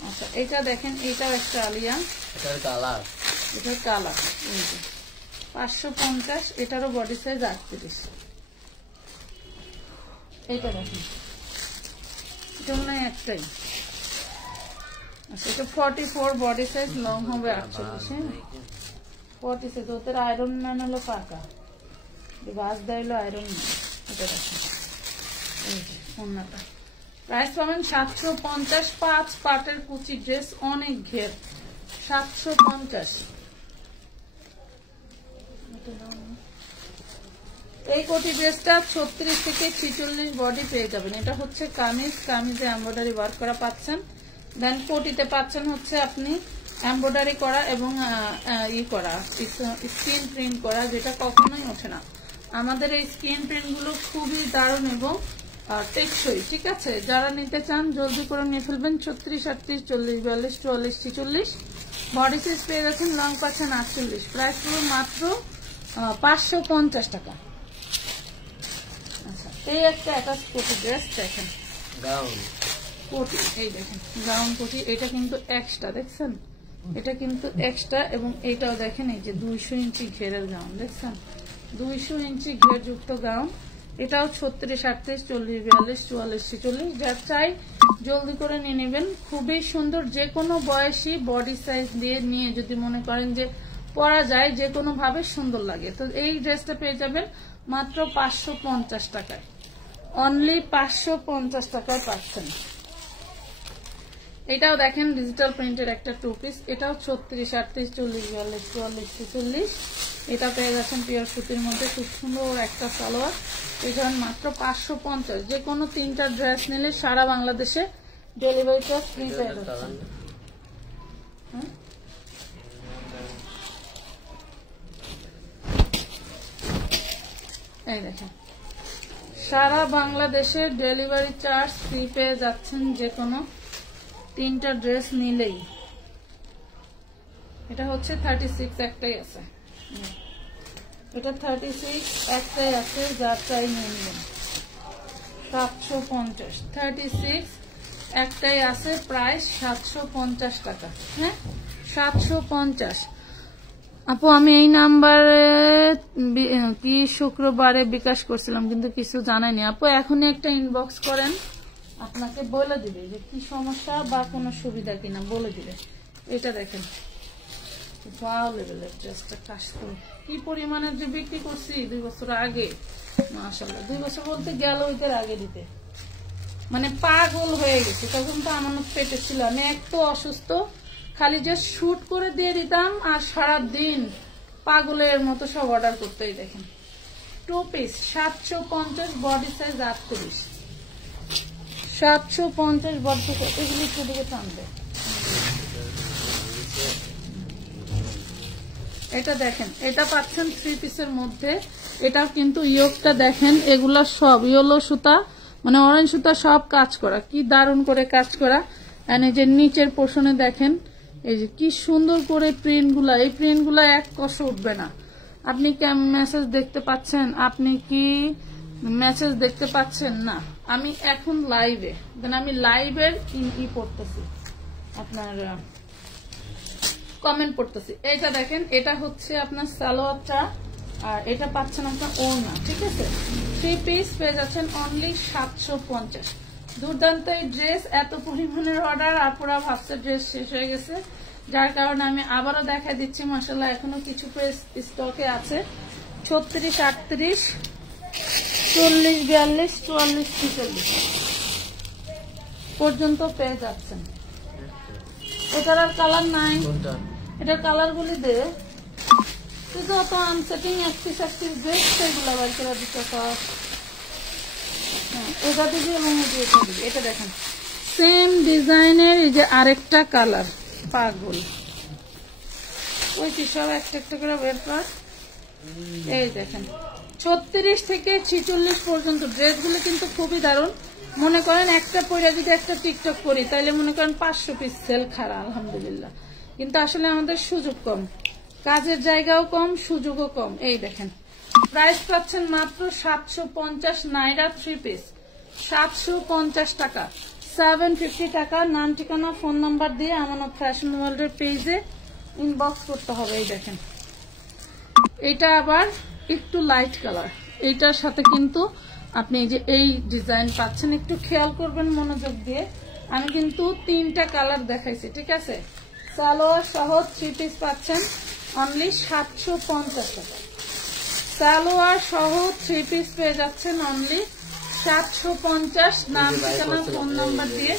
আচ্ছা, এটা দেখেন, এটাও একটা আলিয়া, এটার কালার, এটার কালার 550। এটারও বডি সাইজ 38। এইটা দেখেন, এটা মনে হয় একটাই। আচ্ছা, এটা 44 বডি সাইজ, লং হবে 48। 46 ওদের আয়রন ম্যান হলো পাকা, বাস দেয়লো আয়রন ম্যান। এটা দেখেন, এই যে ওড়নাটা। প্রাইস পাবেন 750। 5 পার্টের কুচি ড্রেস, অনেক ঘের, 750। এই কোটি ড্রেসটা 36 থেকে 46 বডি পেয়ে যাবেন। এটা হচ্ছে কামিজ, কামিজে এমব্রয়ডারি ওয়ার্ক করা পাচ্ছেন। দেন কোটিতে পাচ্ছেন হচ্ছে আপনি এমব্রয়ডারি করা এবং করা স্ক্রিন প্রিন্ট করা, যেটা কখনোই ওঠে না। আমাদের এই স্ক্রিন প্রিন্ট গুলো খুবই দারুণ এবং টেকসই। ঠিক আছে, যারা নিতে চান জলদি করে নিয়ে ফেলবেন। 36, 38, 40, 42, 44, 46 বডি সাইজ পেয়ে যাচ্ছেন। লং পাচ্ছেন 48। প্রাইস পুরো মাত্র 550 টাকা। আচ্ছা, এই একটা অ্যাটাচ কোটি ড্রেস দেখেন, গাউন কোটি, এই দেখেন গাউন কোটি। এটা কিন্তু এক্সট্রা, দেখছেন, এটা কিন্তু এক্সট্রা। এবং এটাও দেখেন, এই যে 200 ইঞ্চি ঘেরের গাউন, দেখছেন 200 ইঞ্চি ঘের যুক্ত গাউন। এটাও 36, 38, 40, 42, 44, 46। যার চাই জলদি করে নিয়ে নেবেন। খুবই সুন্দর, যে কোনো বয়সী বডি সাইজ দিয়ে নিয়ে যদি মনে করেন যে পরা যায়, যে কোনো ভাবে সুন্দর লাগে, তো এই ড্রেসটা পেয়ে যাবেন মাত্র 550 টাকায়, অনলি 550 টাকায় পাচ্ছেন। এটাও দেখেন ডিজিটাল প্রিন্টের একটা 2 পিস। এটাও 36, 38, 40, 42, 44, 46। এটা পেয়ে যাচ্ছেন পিওর সুতির মধ্যে, খুব সুন্দর একটা সালোয়ার। এখানে মাত্র 550। যে কোনো 3টা ড্রেস নিলে সারা বাংলাদেশে ডেলিভারি চার্জ ফ্রি পেয়ে যাচ্ছেন। এই দেখেন, সারা বাংলাদেশে ডেলিভারি চার্জ ফ্রি পেয়ে যাচ্ছেন যে কোনো 3টা ড্রেস নিলেই। এটা হচ্ছে 36 একটাই আছে, এটা 36 একটাই আছে, যার চাই নিয়ে নেবেন। 750 36 একটাই আছে, প্রাইস 750 টাকা। হ্যাঁ 750। আপু আমি এই নাম্বারে কি শুক্রবারে বিকাশ করছিলাম কিন্তু কিছু জানাইনি। আপু এখনই একটা ইনবক্স করেন, আপনাকে বলে দিবে যে কি সমস্যা বা কোনো সুবিধা কিনা বলে দিবে। এটা দেখেন ওয়াও লেভেলের ড্রেসটা, কাজ করে কি পরিমাণের যে বিক্রি করছি 2 বছর আগে, মাশাআল্লাহ 2 বছর বলতে গেল ওইটার আগে দিতে, মানে পাগল হয়ে গেছে। তখন তো আমার পেটে ছিল, আমি একটু অসুস্থ, খালি যে শুট করে দিয়ে দিতাম আর সারাদিন পাগলের মতো সব অর্ডার করতেই। দেখেন 2 piece 750, body size 38, 750 body size. এগুলি একটু দিকে টানবে। এটা দেখেন, এটা পাচ্ছেন 3 পিসের মধ্যে। এটা কিন্তু ইয়োগটা দেখেন, এগুলা সব ইয়েলো সুতা মানে অরেঞ্জ সুতা সব কাজ করা, কি দারুণ করে কাজ করা। আর এই যে নিচের পোর্শনে দেখেন এই যে কি সুন্দর করে প্রিন্টগুলা, এই প্রিন্টগুলা এক কষ উঠবে না। আপনি কি মেসেজ দেখতে পাচ্ছেন? আপনি কি মেসেজ দেখতে পাচ্ছেন? না, আমি এখন লাইভে, আমি লাইভের ই পড়তেছি, আপনার কমেন্ট পড়তেছি। এটা দেখেন, এটা হচ্ছে আপনার সালোয়ারটা, আর এটা পাচ্ছেন আপনার ওড়না। ঠিক আছে, 3 পিস পেয়ে যাচ্ছেন অনলি 750। দুর্দান্ত এই ড্রেস, এত পরিমাণের অর্ডার, আপুরা ভাবছে ড্রেস শেষ হয়ে গেছে, যার কারণে আমি আবারও দেখা দিচ্ছি। মাশাআল্লাহ এখনো কিছু পিস স্টকে আছে। 36, 38, 40, 42, 44, 46 পর্যন্ত পেয়ে যাচ্ছেন। এটার আর কালার নাই, এটার কালার গুলি দে যত আনসেটিং অ্যাক্টিভ ড্রেস সেগুলো বার করে দিতে। এটা দিবি এবং এটা দিবি। এটা দেখেন সেম ডিজাইনের, এই যে আরেকটা কালার, পাগল ওই কি সব একটা করে বের কর। এই দেখেন 36 থেকে 46 পর্যন্ত ড্রেসগুলো কিন্তু খুবই দারুণ। মনে করেন একটা পরে যদি একটা টিকটক করি তাহলে মনে করেন 500 পিস সেল খারাপ, আলহামদুলিল্লাহ। কিন্তু আসলে আমাদের সুযোগ কম, কাজের জায়গাও কম, সুযোগও কম। এই দেখেন প্রাইস পাচ্ছেন মাত্র 750 নাইরা, 3 পিস 750 টাকা, 750 টাকা। নাম ঠিকানা ফোন নাম্বার দিয়ে আমানত ফ্যাশন ওয়ার্ল্ডের পেজে ইনবক্স করতে হবে। এই দেখেন এটা আবার একটু লাইট কালার, এইটার সাথে কিন্তু আপনি এই যে এই ডিজাইন পাচ্ছেন, একটু খেয়াল করবেন মনোযোগ দিয়ে। আমি কিন্তু 3টা কালার দেখাইছি, ঠিক আছে। সালোয়ার সহ 3 পিস পাচ্ছেন অনলি 750 টাকা। সালোয়ার সহ 3 পিস পেয়ে যাচ্ছেন অনলি 750। নাম ঠিকানা ফোন নাম্বার দিয়ে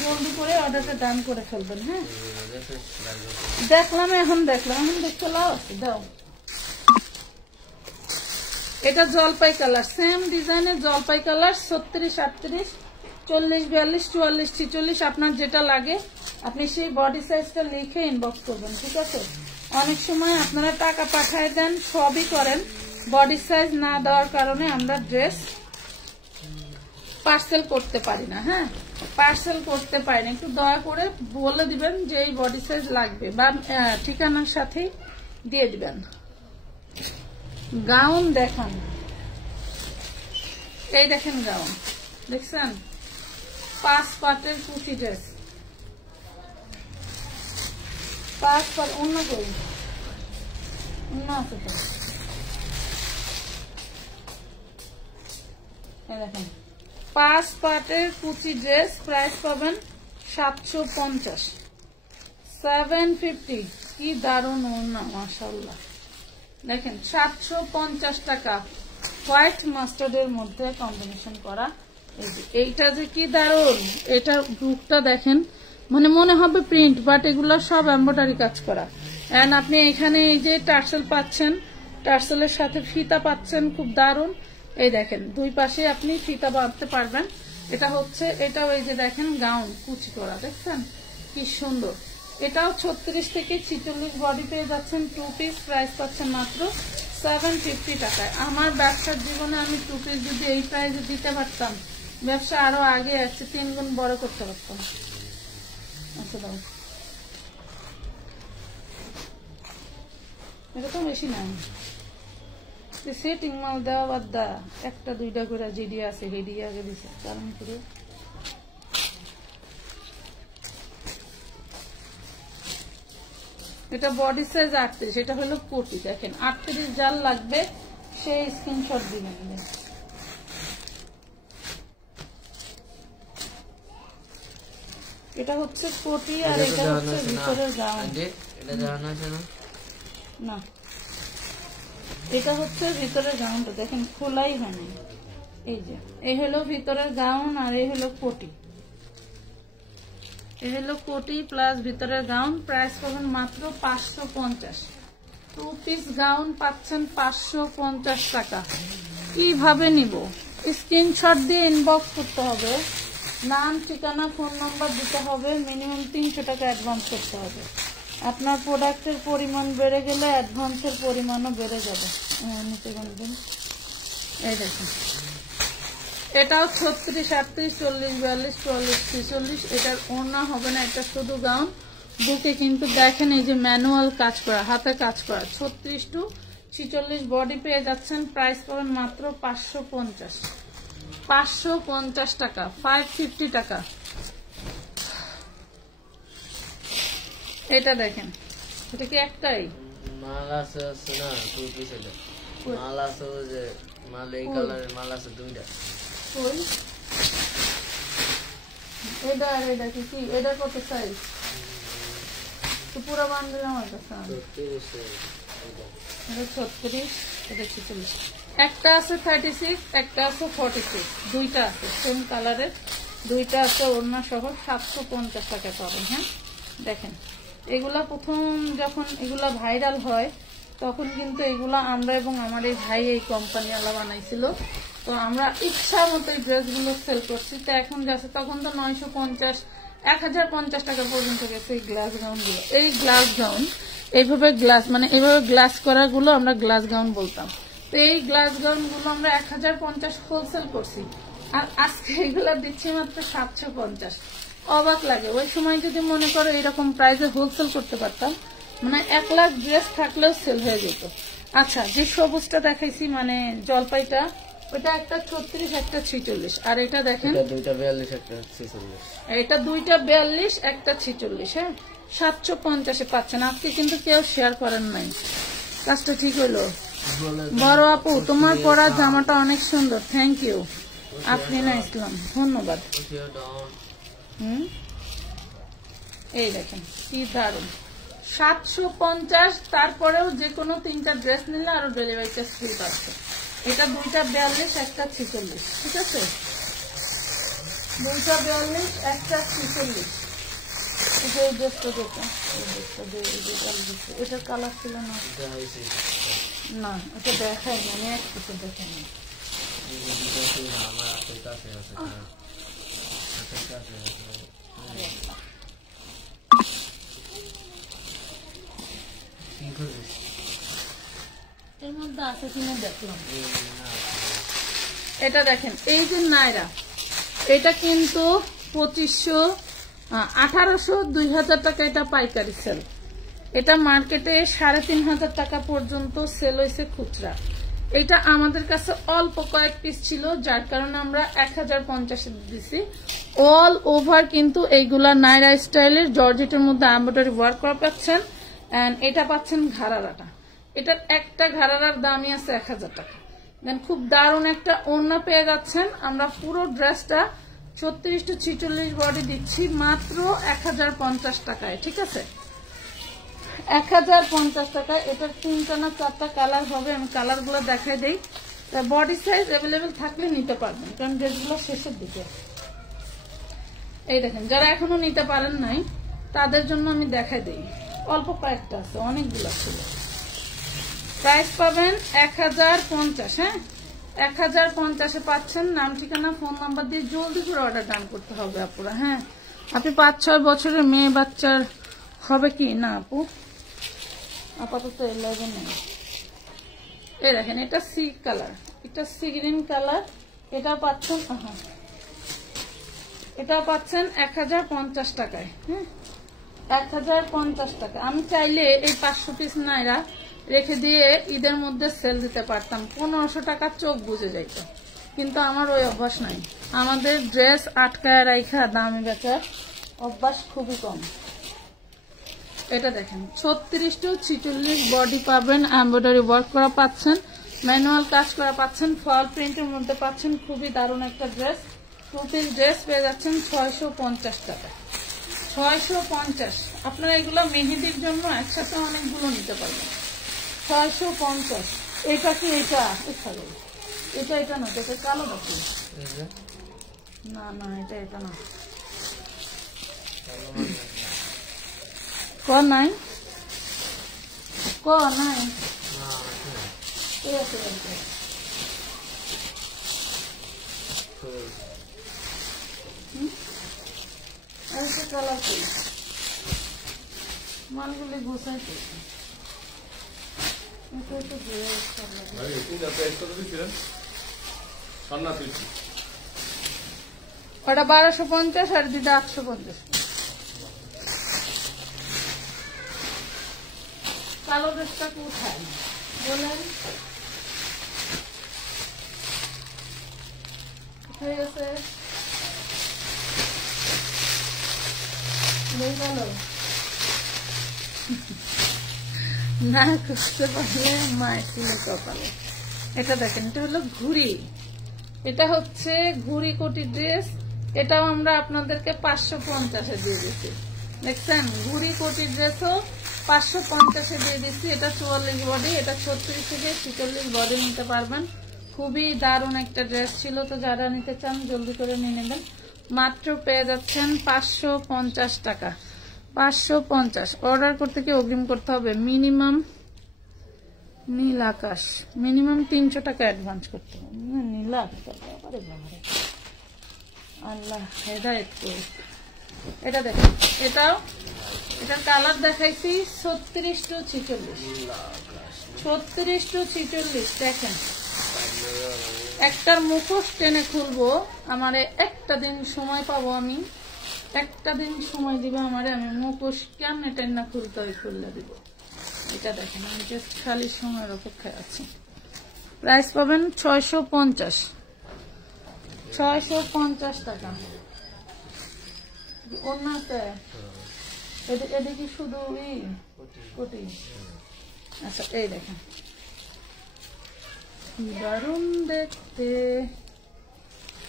জলদি করে অর্ডারটা ডান করে ফেলবেন। হ্যাঁ দেখলাম, এখন দেখতে লাও আছে, দাও। এটা জলপাই কালার, সেম ডিজাইনের জলপাই কালার, 36, 38, 40, 42, 44, 46 আপনার যেটা লাগে আপনি সেই বডি সাইজটা লিখে ইনবক্স করবেন, ঠিক আছে। অনেক সময় আপনারা টাকা পাঠায় দেন, সবই করেন, বডি সাইজ না দেওয়ার কারণে আমরা ড্রেস পার্সেল করতে পারি না। হ্যাঁ পার্সেল করতে পারি না, একটু দয়া করে বলে দিবেন যে এই বডি সাইজ লাগবে বা ঠিকানার সাথেই দিয়ে দিবেন। গাউন দেখান, এই দেখেন গাউন দেখছেন, 5 পাটের কুচি ড্রেস, 5 পাট। অন্য করি অন্য আছে তো, এই দেখেন 5 পাটের কুচি ড্রেস, প্রাইস পাবেন 750, 750। কি দারুণ ওড়না, মাশাআল্লাহ। দেখেন 750 টাকা, হোয়াইট মাস্টার্ডের মধ্যে কম্বিনেশন করা। এইটা যে কি দারুণ, এটা বুকটা দেখেন, মানে মনে হবে প্রিন্ট, বাট এগুলো সব এমব্রয়ডারি কাজ করা। এন্ড আপনি এখানে এই যে টার্সেল পাচ্ছেন, টার্সেলের সাথে ফিতা পাচ্ছেন, খুব দারুণ। এই দেখেন 2 পাশে আপনি ফিতা বাঁধতে পারবেন। এটা হচ্ছে, এটাও এই যে দেখেন গাউন কুচি করা, দেখছেন কি সুন্দর। এটাও 36 থেকে 46 বডি পেয়ে যাচ্ছেন, 2 পিস, প্রাইস পাচ্ছেন মাত্র 750 টাকায়। আমার ব্যবসার জীবনে আমি 2 পিস যদি এই প্রাইসে দিতে পারতাম, ব্যবসা আরো আগে আসছে, 3 গুণ বড় করতে পারতাম। আচ্ছা দাও, এটা তো বেশি না, সেটিং মাল দেওয়া বাদ দা, একটা দুইটা করে জিডি আছে হেডি আগে দিছে, কারণ করে এটা বডি সাইজ 38, এটা হলো কোটি। দেখেন 38 যার লাগবে সেই স্ক্রিনশট দিবেন। এটা হচ্ছে কোটি আর এটা হচ্ছে ভিতরের গাউন। এটা জানা আছে না? না, এটা হচ্ছে ভিতরের গাউনটা, দেখেন খোলাই হয়নি। এই যে এই হলো ভিতরের গাউন আর এই হলো কোটি, এই হলো কোটি প্লাস ভিতরের গাউন। প্রাইস পাবেন মাত্র 550। 2 পিস গাউন পাচ্ছেন 550 টাকা। কিভাবে নিব? স্ক্রিনশট দিয়ে ইনবক্স করতে হবে, নাম, ঠিকানা, ফোন নাম্বার দিতে হবে, মিনিমাম 300 টাকা অ্যাডভান্স করতে হবে। আপনার প্রোডাক্টের পরিমাণ বেড়ে গেলে অ্যাডভান্সের পরিমাণও বেড়ে যাবে। নিতে পারবেন। এই দেখুন, এটাও 36, 38, 40, 42, 44, 46। এটার ওড়না হবে না, এটা শুধু গাউন। বুকে কিন্তু দেখেন এই যে ম্যানুয়াল কাজ করা, হাতে কাজ করা। 36 টু 46 বডি পেয়ে যাচ্ছেন, প্রাইস পাবেন মাত্র 550। 550 টাকা, 550 টাকা। এটা দেখেন, এটা কি একটাই মাল আছে না? 2 পিস এটা মাল আছে, ওই যে মাল এই কালারের মাল আছে 2টা। ওই এটা আর এটা কি কি, এটা কত সাইজ? তো পুরো বান্ডেল আমার কাছে আছে। এটা 36, এটা 46। একটা আছে 36, একটা আছে 46, দুইটা আছে সেম কালারের, দুইটা আছে ওড়না সহ। 750 টাকা পাবেন। হ্যাঁ দেখেন, এগুলা প্রথম যখন এগুলা ভাইরাল হয় তখন কিন্তু এগুলা আমরা এবং আমার এই ভাই এই কোম্পানিওয়ালা বানাইছিল, তো আমরা ইচ্ছা মতো এই ড্রেসগুলো সেল করছি। তো এখন যাচ্ছে, তখন তো 950, 1050 টাকা পর্যন্ত গেছে এই গ্লাস গাউন গুলো। এই গ্লাস গাউন এইভাবে গ্লাস, মানে এইভাবে গ্লাস করা গুলো আমরা গ্লাস গাউন বলতাম। তো এই গ্লাস গাউন গুলো আমরা 1050 হোলসেল করছি, আর আজকে এগুলা দিচ্ছি মাত্র 750। অবাক লাগে। ওই সময় যদি মনে করো এরকম প্রাইসে হোলসেল করতে পারতাম, মানে 1 লাখ ড্রেস থাকলেও সেল হয়ে যেত। আচ্ছা, যে সবুজটা দেখাইছি মানে জলপাইটা, ওটা একটা 36, একটা 46, আর এটা দেখেন দুইটা 42, একটা 46। এটা দুইটা 42, একটা 46। হ্যাঁ, 750-এ পাচ্ছেন। আজকে কিন্তু কেউ শেয়ার করেন নাই, কাজটা ঠিক হইলো। বড় আপু, তোমার পরা জামাটা অনেক সুন্দর, থ্যাংক ইউ। আফরিনা ইসলাম, ধন্যবাদ। এই দেখেন কি দারুন, 750। তারপরেও যে কোনো 3টা ড্রেস নিলে আরো ডেলিভারি চার্জ ফ্রি পাচ্ছে। এটা দুইটা 42, একটা 46, ঠিক আছে? দুইটা 42, একটা 46। এই ড্রেসটা দেখুন, এটার কালার ছিল না, না এটা দেখাই না, আমি এক কিছু দেখাই না। এর মধ্যে আছে কিনা দেখলাম। এটা দেখেন, এই যে নায়রা, এটা কিন্তু 2500, 1800, 2000 টাকা এটা পাইকারি সেল। এটা মার্কেটে 3500 টাকা পর্যন্ত সেল হয়েছে খুচরা। এটা আমাদের কাছে অল্প কয়েক পিস ছিল, যার কারণে আমরা 1050 দিছি। অল ওভার কিন্তু এইগুলা নায়রা স্টাইলের জর্জেটের মধ্যে এমব্রয়ডারি ওয়ার্ক করা পাচ্ছেন। এন্ড এটা পাচ্ছেন ঘাড়ারাটা, এটার একটা ঘাড়ারার দামই আছে 1000 টাকা। দেন খুব দারুণ একটা ওড়না পেয়ে যাচ্ছেন। আমরা পুরো ড্রেসটা 36 টু 46 বডি দিচ্ছি মাত্র 1050 টাকায়, ঠিক আছে? 1050 টাকায়। এটার 3টা না 4টা কালার হবে, আমি কালার গুলো দেখাই দিই। বডি সাইজ অ্যাভেলেবেল থাকলে নিতে পারবেন, কারণ ড্রেসগুলো শেষের দিকে। এই দেখেন, যারা এখনো নিতে পারেন নাই তাদের জন্য আমি দেখাই দিই। অল্প কয়েকটা আছে, অনেকগুলো ছিল। প্রাইস পাবেন 1050। হ্যাঁ, 1050-এ পাচ্ছেন। নাম, ঠিকানা, ফোন নাম্বার দিয়ে জলদি করে অর্ডার ডান করতে হবে আপুরা। হ্যাঁ, আপনি 5-6 বছরের মেয়ে বাচ্চার হবে কি না আপু, আপাতত 11 নেই। এই দেখেন এটা সি কালার, এটা সি গ্রিন কালার, এটা পাচ্ছেন এটা পাচ্ছেন 1050 টাকায়। হ্যাঁ 1050 টাকা। আমি চাইলে এই 500 পিস নাইরা রেখে দিয়ে ঈদের মধ্যে সেল দিতে পারতাম, 1500 টাকা চোখ বুঝে যাইত, কিন্তু আমার ওই অভ্যাস নাই। আমাদের ড্রেস আটকায় রাইখা দামে বেচার অভ্যাস খুবই কম। এটা দেখেন 36 to 46 বডি পাবেন, এমব্রয়ডারি ওয়ার্ক করা পাচ্ছেন, ম্যানুয়াল কাজ করা পাচ্ছেন, ফল প্রিন্টের মধ্যে পাচ্ছেন। খুবই দারুণ একটা ড্রেস। 2 পিস ড্রেস পেয়ে যাচ্ছেন 650 টাকা। 650। আপনারা এগুলো মেহেদির জন্য একসাথে অনেকগুলো নিতে পারবেন। 650। এটা কি এটা এটা এটা না, এটা কালো বাকি না না, এটা এটা না, ক নাই ক নাই কালার মালগুলি গুছাইতে ওটা 1250 আর দিদা 850। কালো ড্রেসটা কোথায় বলেন? হয়ে গেছে না করতে পারলে মায়ের ছিল কপালে। এটা দেখেন, এটা হলো ঘুড়ি, এটা হচ্ছে ঘুড়ি কোটি ড্রেস। এটাও আমরা আপনাদেরকে 550-এ দিয়ে দিচ্ছি। দেখছেন ঘুড়ি কোটি ড্রেসও 550-এ দিয়ে দিচ্ছি। এটা 44 বডি, এটা 36 থেকে 46 বডি নিতে পারবেন। খুবই দারুণ একটা ড্রেস ছিল, তো যারা নিতে চান জলদি করে নিয়ে নেবেন। মাত্র পেয়ে যাচ্ছেন 550 টাকা। 550। অর্ডার করতে কি অগ্রিম করতে হবে? মিনিমাম নীল আকাশ, মিনিমাম 300 টাকা অ্যাডভান্স করতে হবে। নীল আকাশ আল্লাহ হেদায়েত করুক। এটা দেখেন, এটাও এটার কালার দেখাইছি 36 to 46। 36 to 46 দেখেন। একটার মুখোশ টেনে খুলবো, আমারে একটা দিন সময় পাবো, আমি একটা দিন সময় দিবে আমারে, আমি মুখোশ কেমনে টেনে খুলতে হয় খুললে দিব। এটা দেখেন, আমি জাস্ট খালি সময়ের অপেক্ষায় আছি। প্রাইস পাবেন 650। 650 টাকা। ওনাতে এদিকে শুধু কোটি। আচ্ছা এই দেখেন দারুণ দেখতে।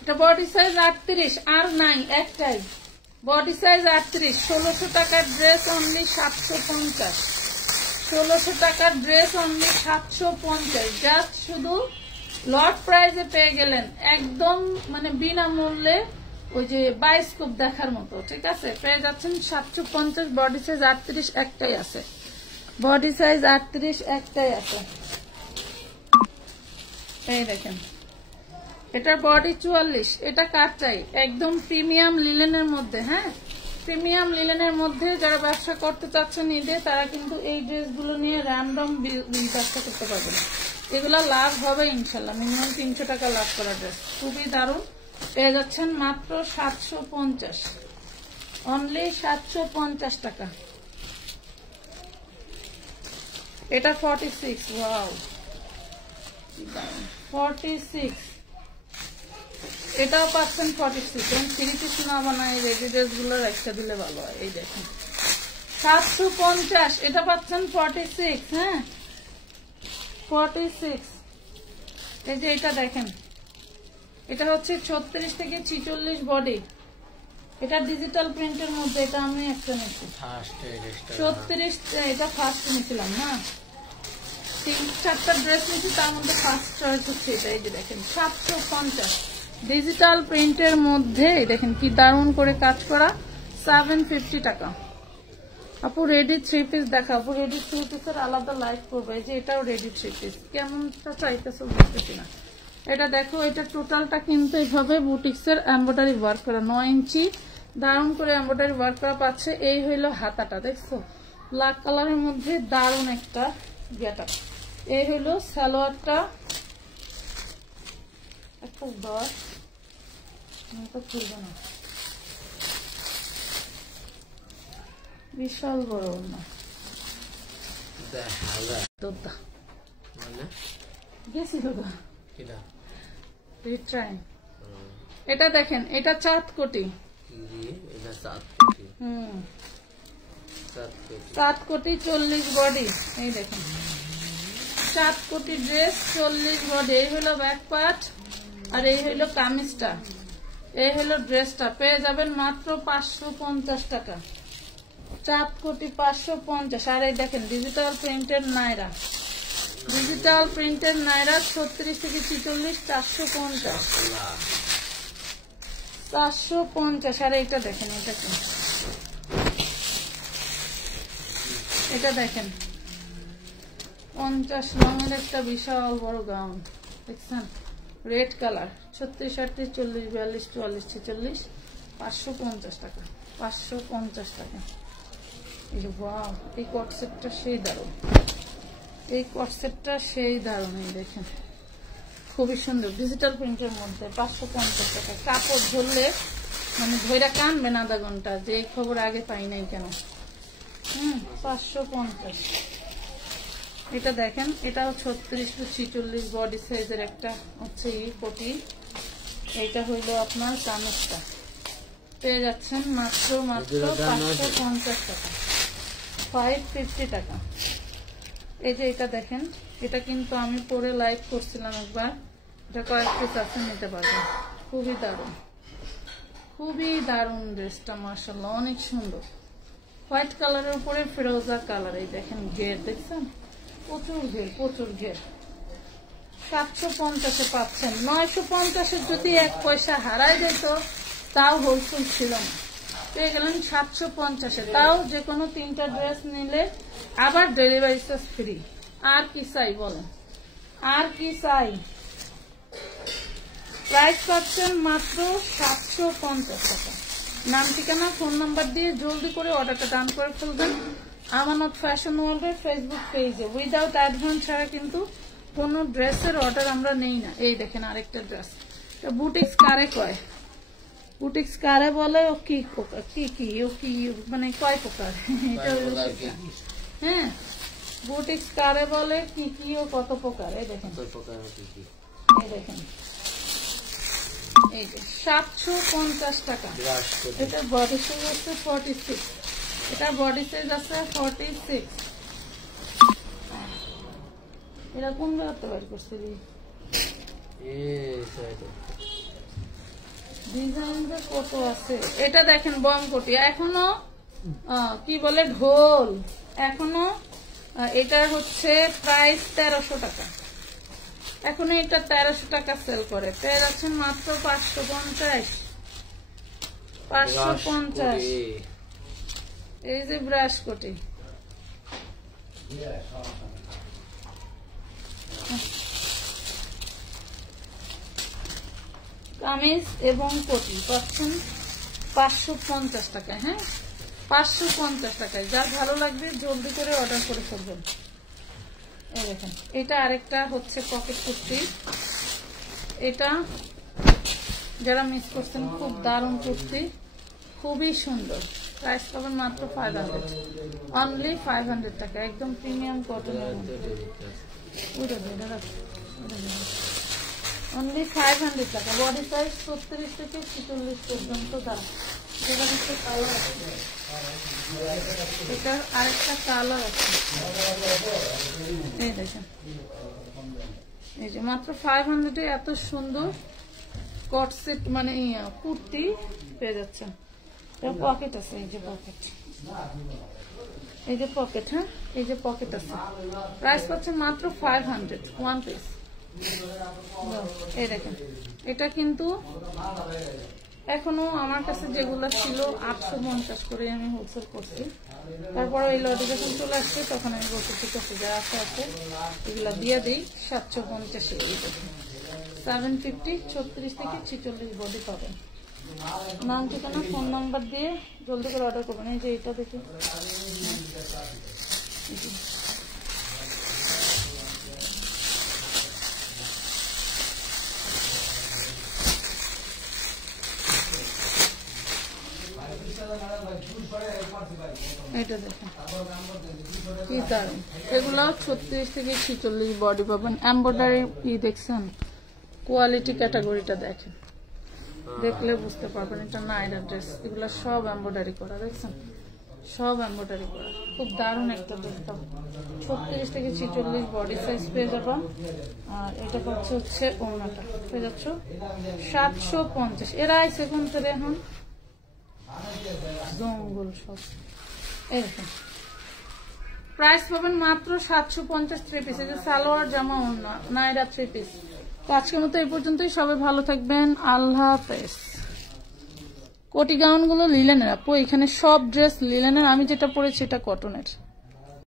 এটা বডি সাইজ 38 আর নাই একটাই, বডি সাইজ 38। 1600 টাকার ড্রেস অনলি 750। 1600 টাকার ড্রেস অনলি 750। জাস্ট শুধু লট প্রাইজে পেয়ে গেলেন, একদম মানে বিনামূল্যে, ওই যে বায়োস্কোপ দেখার মতো। ঠিক আছে, পেয়ে যাচ্ছেন 750। বডি সাইজ 38 একটাই আছে, বডি সাইজ 38 একটাই আছে। এই দেখেন, এটার বডি 44। এটা কার চাই? একদম প্রিমিয়াম লিলেনের মধ্যে। হ্যাঁ প্রিমিয়াম লিলেনের মধ্যে যারা ব্যবসা করতে চাচ্ছেন ঈদে, তারা কিন্তু এই ড্রেসগুলো নিয়ে র্যান্ডম ব্যবসা করতে পারবেন। এগুলা লাভ হবে ইনশাল্লাহ। মিনিমাম 300 টাকা লাভ করা ড্রেস, খুবই দারুণ। পেয়ে যাচ্ছেন মাত্র 750, অনলি 750 টাকা। এটা 46। ওয়াও 46। এটাও পাচ্ছেন 46। এবং 3 পিস না বানায় রেডি ড্রেস গুলো একটা দিলে ভালো হয়। এই দেখেন 750। এটা পাচ্ছেন 46। হ্যাঁ 46। এই যে এটা দেখেন, এটা হচ্ছে 36 থেকে 46 বডি। এটা ডিজিটাল প্রিন্টের মধ্যে। এটা আমি একটা নিচ্ছি 36। এটা ফার্স্ট নিয়েছিলাম না, 3-4টা ড্রেস নিয়েছি, তার মধ্যে ফার্স্ট চয়েস হচ্ছে এটা। এই যে দেখেন 750 ডিজিটাল প্রিন্টের মধ্যে। দেখেন কি দারুণ করে কাজ করা। 750 টাকা। আপু রেডি 3 পিস দেখা। আপু রেডি 3 পিসের আলাদা লাইভ করবে। যে এটাও রেডি 3 পিস, কেমনটা চাইতেছে বুঝতেছি না। এটা দেখো, এটা টোটালটা কিন্তু এইভাবে বুটিক্সের এমব্রয়ডারি ওয়ার্ক করা। 9 ইঞ্চি দারুণ করে এমব্রয়ডারি ওয়ার্ক করা পাচ্ছে। এই হইলো হাতাটা, দেখছো ব্ল্যাক কালারের মধ্যে দারুণ একটা গেটআপ। এই হইলো সালোয়ারটা, একটা দশ খুলবে না, বিশাল বড় না গেছিল এটা দেখেন, এটা চাঁদ কোটি, চাঁদ কোটি 40 বডি। এই দেখেন চাঁদ কোটি ড্রেস 40 বডি। এই হলো ব্যাক পার্ট আর এই হইলো কামিজটা, এই হলো ড্রেসটা। পেয়ে যাবেন মাত্র 550 টাকা। চাঁদ কোটি 550। আর এই দেখেন ডিজিটাল প্রিন্টের নায়রা, ডিজিটাল প্রিন্টের নায়রা 36 থেকে 46 450, 450। আর এইটা দেখেন, এটা কি, এটা দেখেন 50 রঙের একটা বিশাল বড় গাউন, দেখছেন রেড কালার, 36 38 40 42 44 46, 550 টাকা, 550 টাকা। ওয়াও, এই কট সেটটা সেই দারুণ, এই কট সেটটা সেই দারুণ। এই দেখেন খুবই সুন্দর ডিজিটাল প্রিন্টের মধ্যে, 550 টাকা। কাপড় ধরলে মানে ধৈরা কানবেন আধা ঘন্টা, যে এই খবর আগে পাই নাই কেন। 550। এটা দেখেন, এটাও 36 থেকে 46 বডি সাইজের একটা হচ্ছে কোটি। এইটা হইলো আপনার কামিজটা, পেয়ে যাচ্ছেন মাত্র 550 টাকা, 550 টাকা। এই যে এটা দেখেন, এটা কিন্তু আমি পরে লাইভ করছিলাম একবার, এটা কয়েক পিস আছে, নিতে পারবেন। খুবই দারুণ, খুবই দারুণ ড্রেসটা, মাশাআল্লাহ অনেক সুন্দর। হোয়াইট কালারের উপরে ফিরোজা কালার। এই দেখেন ঘের, দেখছেন প্রচুর ঘের, প্রচুর ঘের। 750-এ পাচ্ছেন। 950-এর যদি 1 পয়সা হারাই যেত তাও হোলসেল ছিল না, পেয়ে গেলেন 750-এ। তাও যে কোনো 3টা ড্রেস নিলে আবার ডেলিভারি চার্জ ফ্রি। আর কি চাই বলেন, আর কি চাই। প্রাইস পাচ্ছেন মাত্র 750 টাকা। নাম ঠিকানা ফোন নাম্বার দিয়ে জলদি করে অর্ডারটা ডান করে ফেলবেন আমানত ফ্যাশন ওয়ার্ল্ডের ফেসবুক পেজে। উইদাউট অ্যাডভান্স ছাড়া কিন্তু কোনো ড্রেসের অর্ডার আমরা নেই না। এই দেখেন আরেকটা ড্রেস, বুটিক্স কারে কয়, বুটিক্স কারে বলে, ও কি কি ও কি মানে কয় প্রকার, হ্যাঁ বুটিক্স কারে বলে, কি কি ও কত প্রকার। এই দেখেন, এই দেখেন, এই যে 750 টাকা। এটা বডি সাইজ আছে 46, এটা বডি সাইজ আছে 46। এটা কোন জায়গাতে বের করছিলি, ডিজাইনটা কত আছে। এটা দেখেন বম কোটি, এখনো কি বলে ঢোল, এখনো এটা হচ্ছে প্রাইস 1300 টাকা। এখন এটা 1300 টাকা সেল করে, পেয়ে যাচ্ছেন মাত্র 550, 550। এই যে ব্রাশ কোটি, কামিজ এবং কোটি পাচ্ছেন 550 টাকা। হ্যাঁ 550 টাকায়। যার ভালো লাগবে জলদি করে অর্ডার করে ফেলবেন। এই দেখেন, এটা আরেকটা হচ্ছে পকেট কুর্তি। এটা যারা মিস করছেন, খুব দারুণ কুর্তি, খুবই সুন্দর। প্রাইস পাবেন মাত্র 500, অনলি 500 টাকা। একদম প্রিমিয়াম কটনের মধ্যে, অনলি 500 টাকা। বডি সাইজ 36 থেকে 46 পর্যন্ত দাম। যেটা হচ্ছে কালার আছে, এটার আরেকটা কালার আছে। এই দেখেন, এই যে মাত্র 500-এ এত সুন্দর কট সেট মানে কুর্তি পেয়ে যাচ্ছেন। পকেট আছে, এই যে পকেট, এই যে পকেট, হ্যাঁ এই যে পকেট আছে। প্রাইস পাচ্ছেন মাত্র 500, 1 পিস। এই দেখেন, এটা কিন্তু এখনো আমার কাছে যেগুলো ছিল 850 করে আমি হোলসেল করছি। তারপরে এই লটে যখন চলে আসছে তখন আমি বলতে, ঠিক আছে যারা আছে এগুলা দিয়ে দিই 750। 750, 36 থেকে 46 বডি পাবেন। নাম ঠিকানা ফোন নাম্বার দিয়ে জলদি করে অর্ডার করবেন। এই যে এটা দেখে এটা দেখেন কি দারুন। এগুলো 36 থেকে 46 বডি পাবেন। এমব্রয়ডারি দেখছেন, কোয়ালিটি ক্যাটাগরিটা দেখেন, দেখলে বুঝতে পারবেন এটা নাইরা ড্রেস। এগুলো সব এমব্রয়ডারি করা, দেখছেন সব এমব্রয়ডারি করা, খুব দারুণ একটা ড্রেস। 36 থেকে 46 বডি সাইজ পেয়ে যাবেন। আর এটা হচ্ছে ওড়নাটা পেয়ে যাচ্ছ 750। এরা আইসে কোন থেকে এখন জঙ্গল সব এরকম প্রাইস পাবেন মাত্র 750 3 পিস। এই যে সালোয়ার জামা ওড়না নাইরা 3 পিস। তো আজকের মতো এই পর্যন্তই, সবাই ভালো থাকবেন, আল্লাহ হাফেজ। কোটি গাউন গুলো লিলেনের আপু, এখানে সব ড্রেস লিলেনের, আমি যেটা পরেছি এটা কটনের।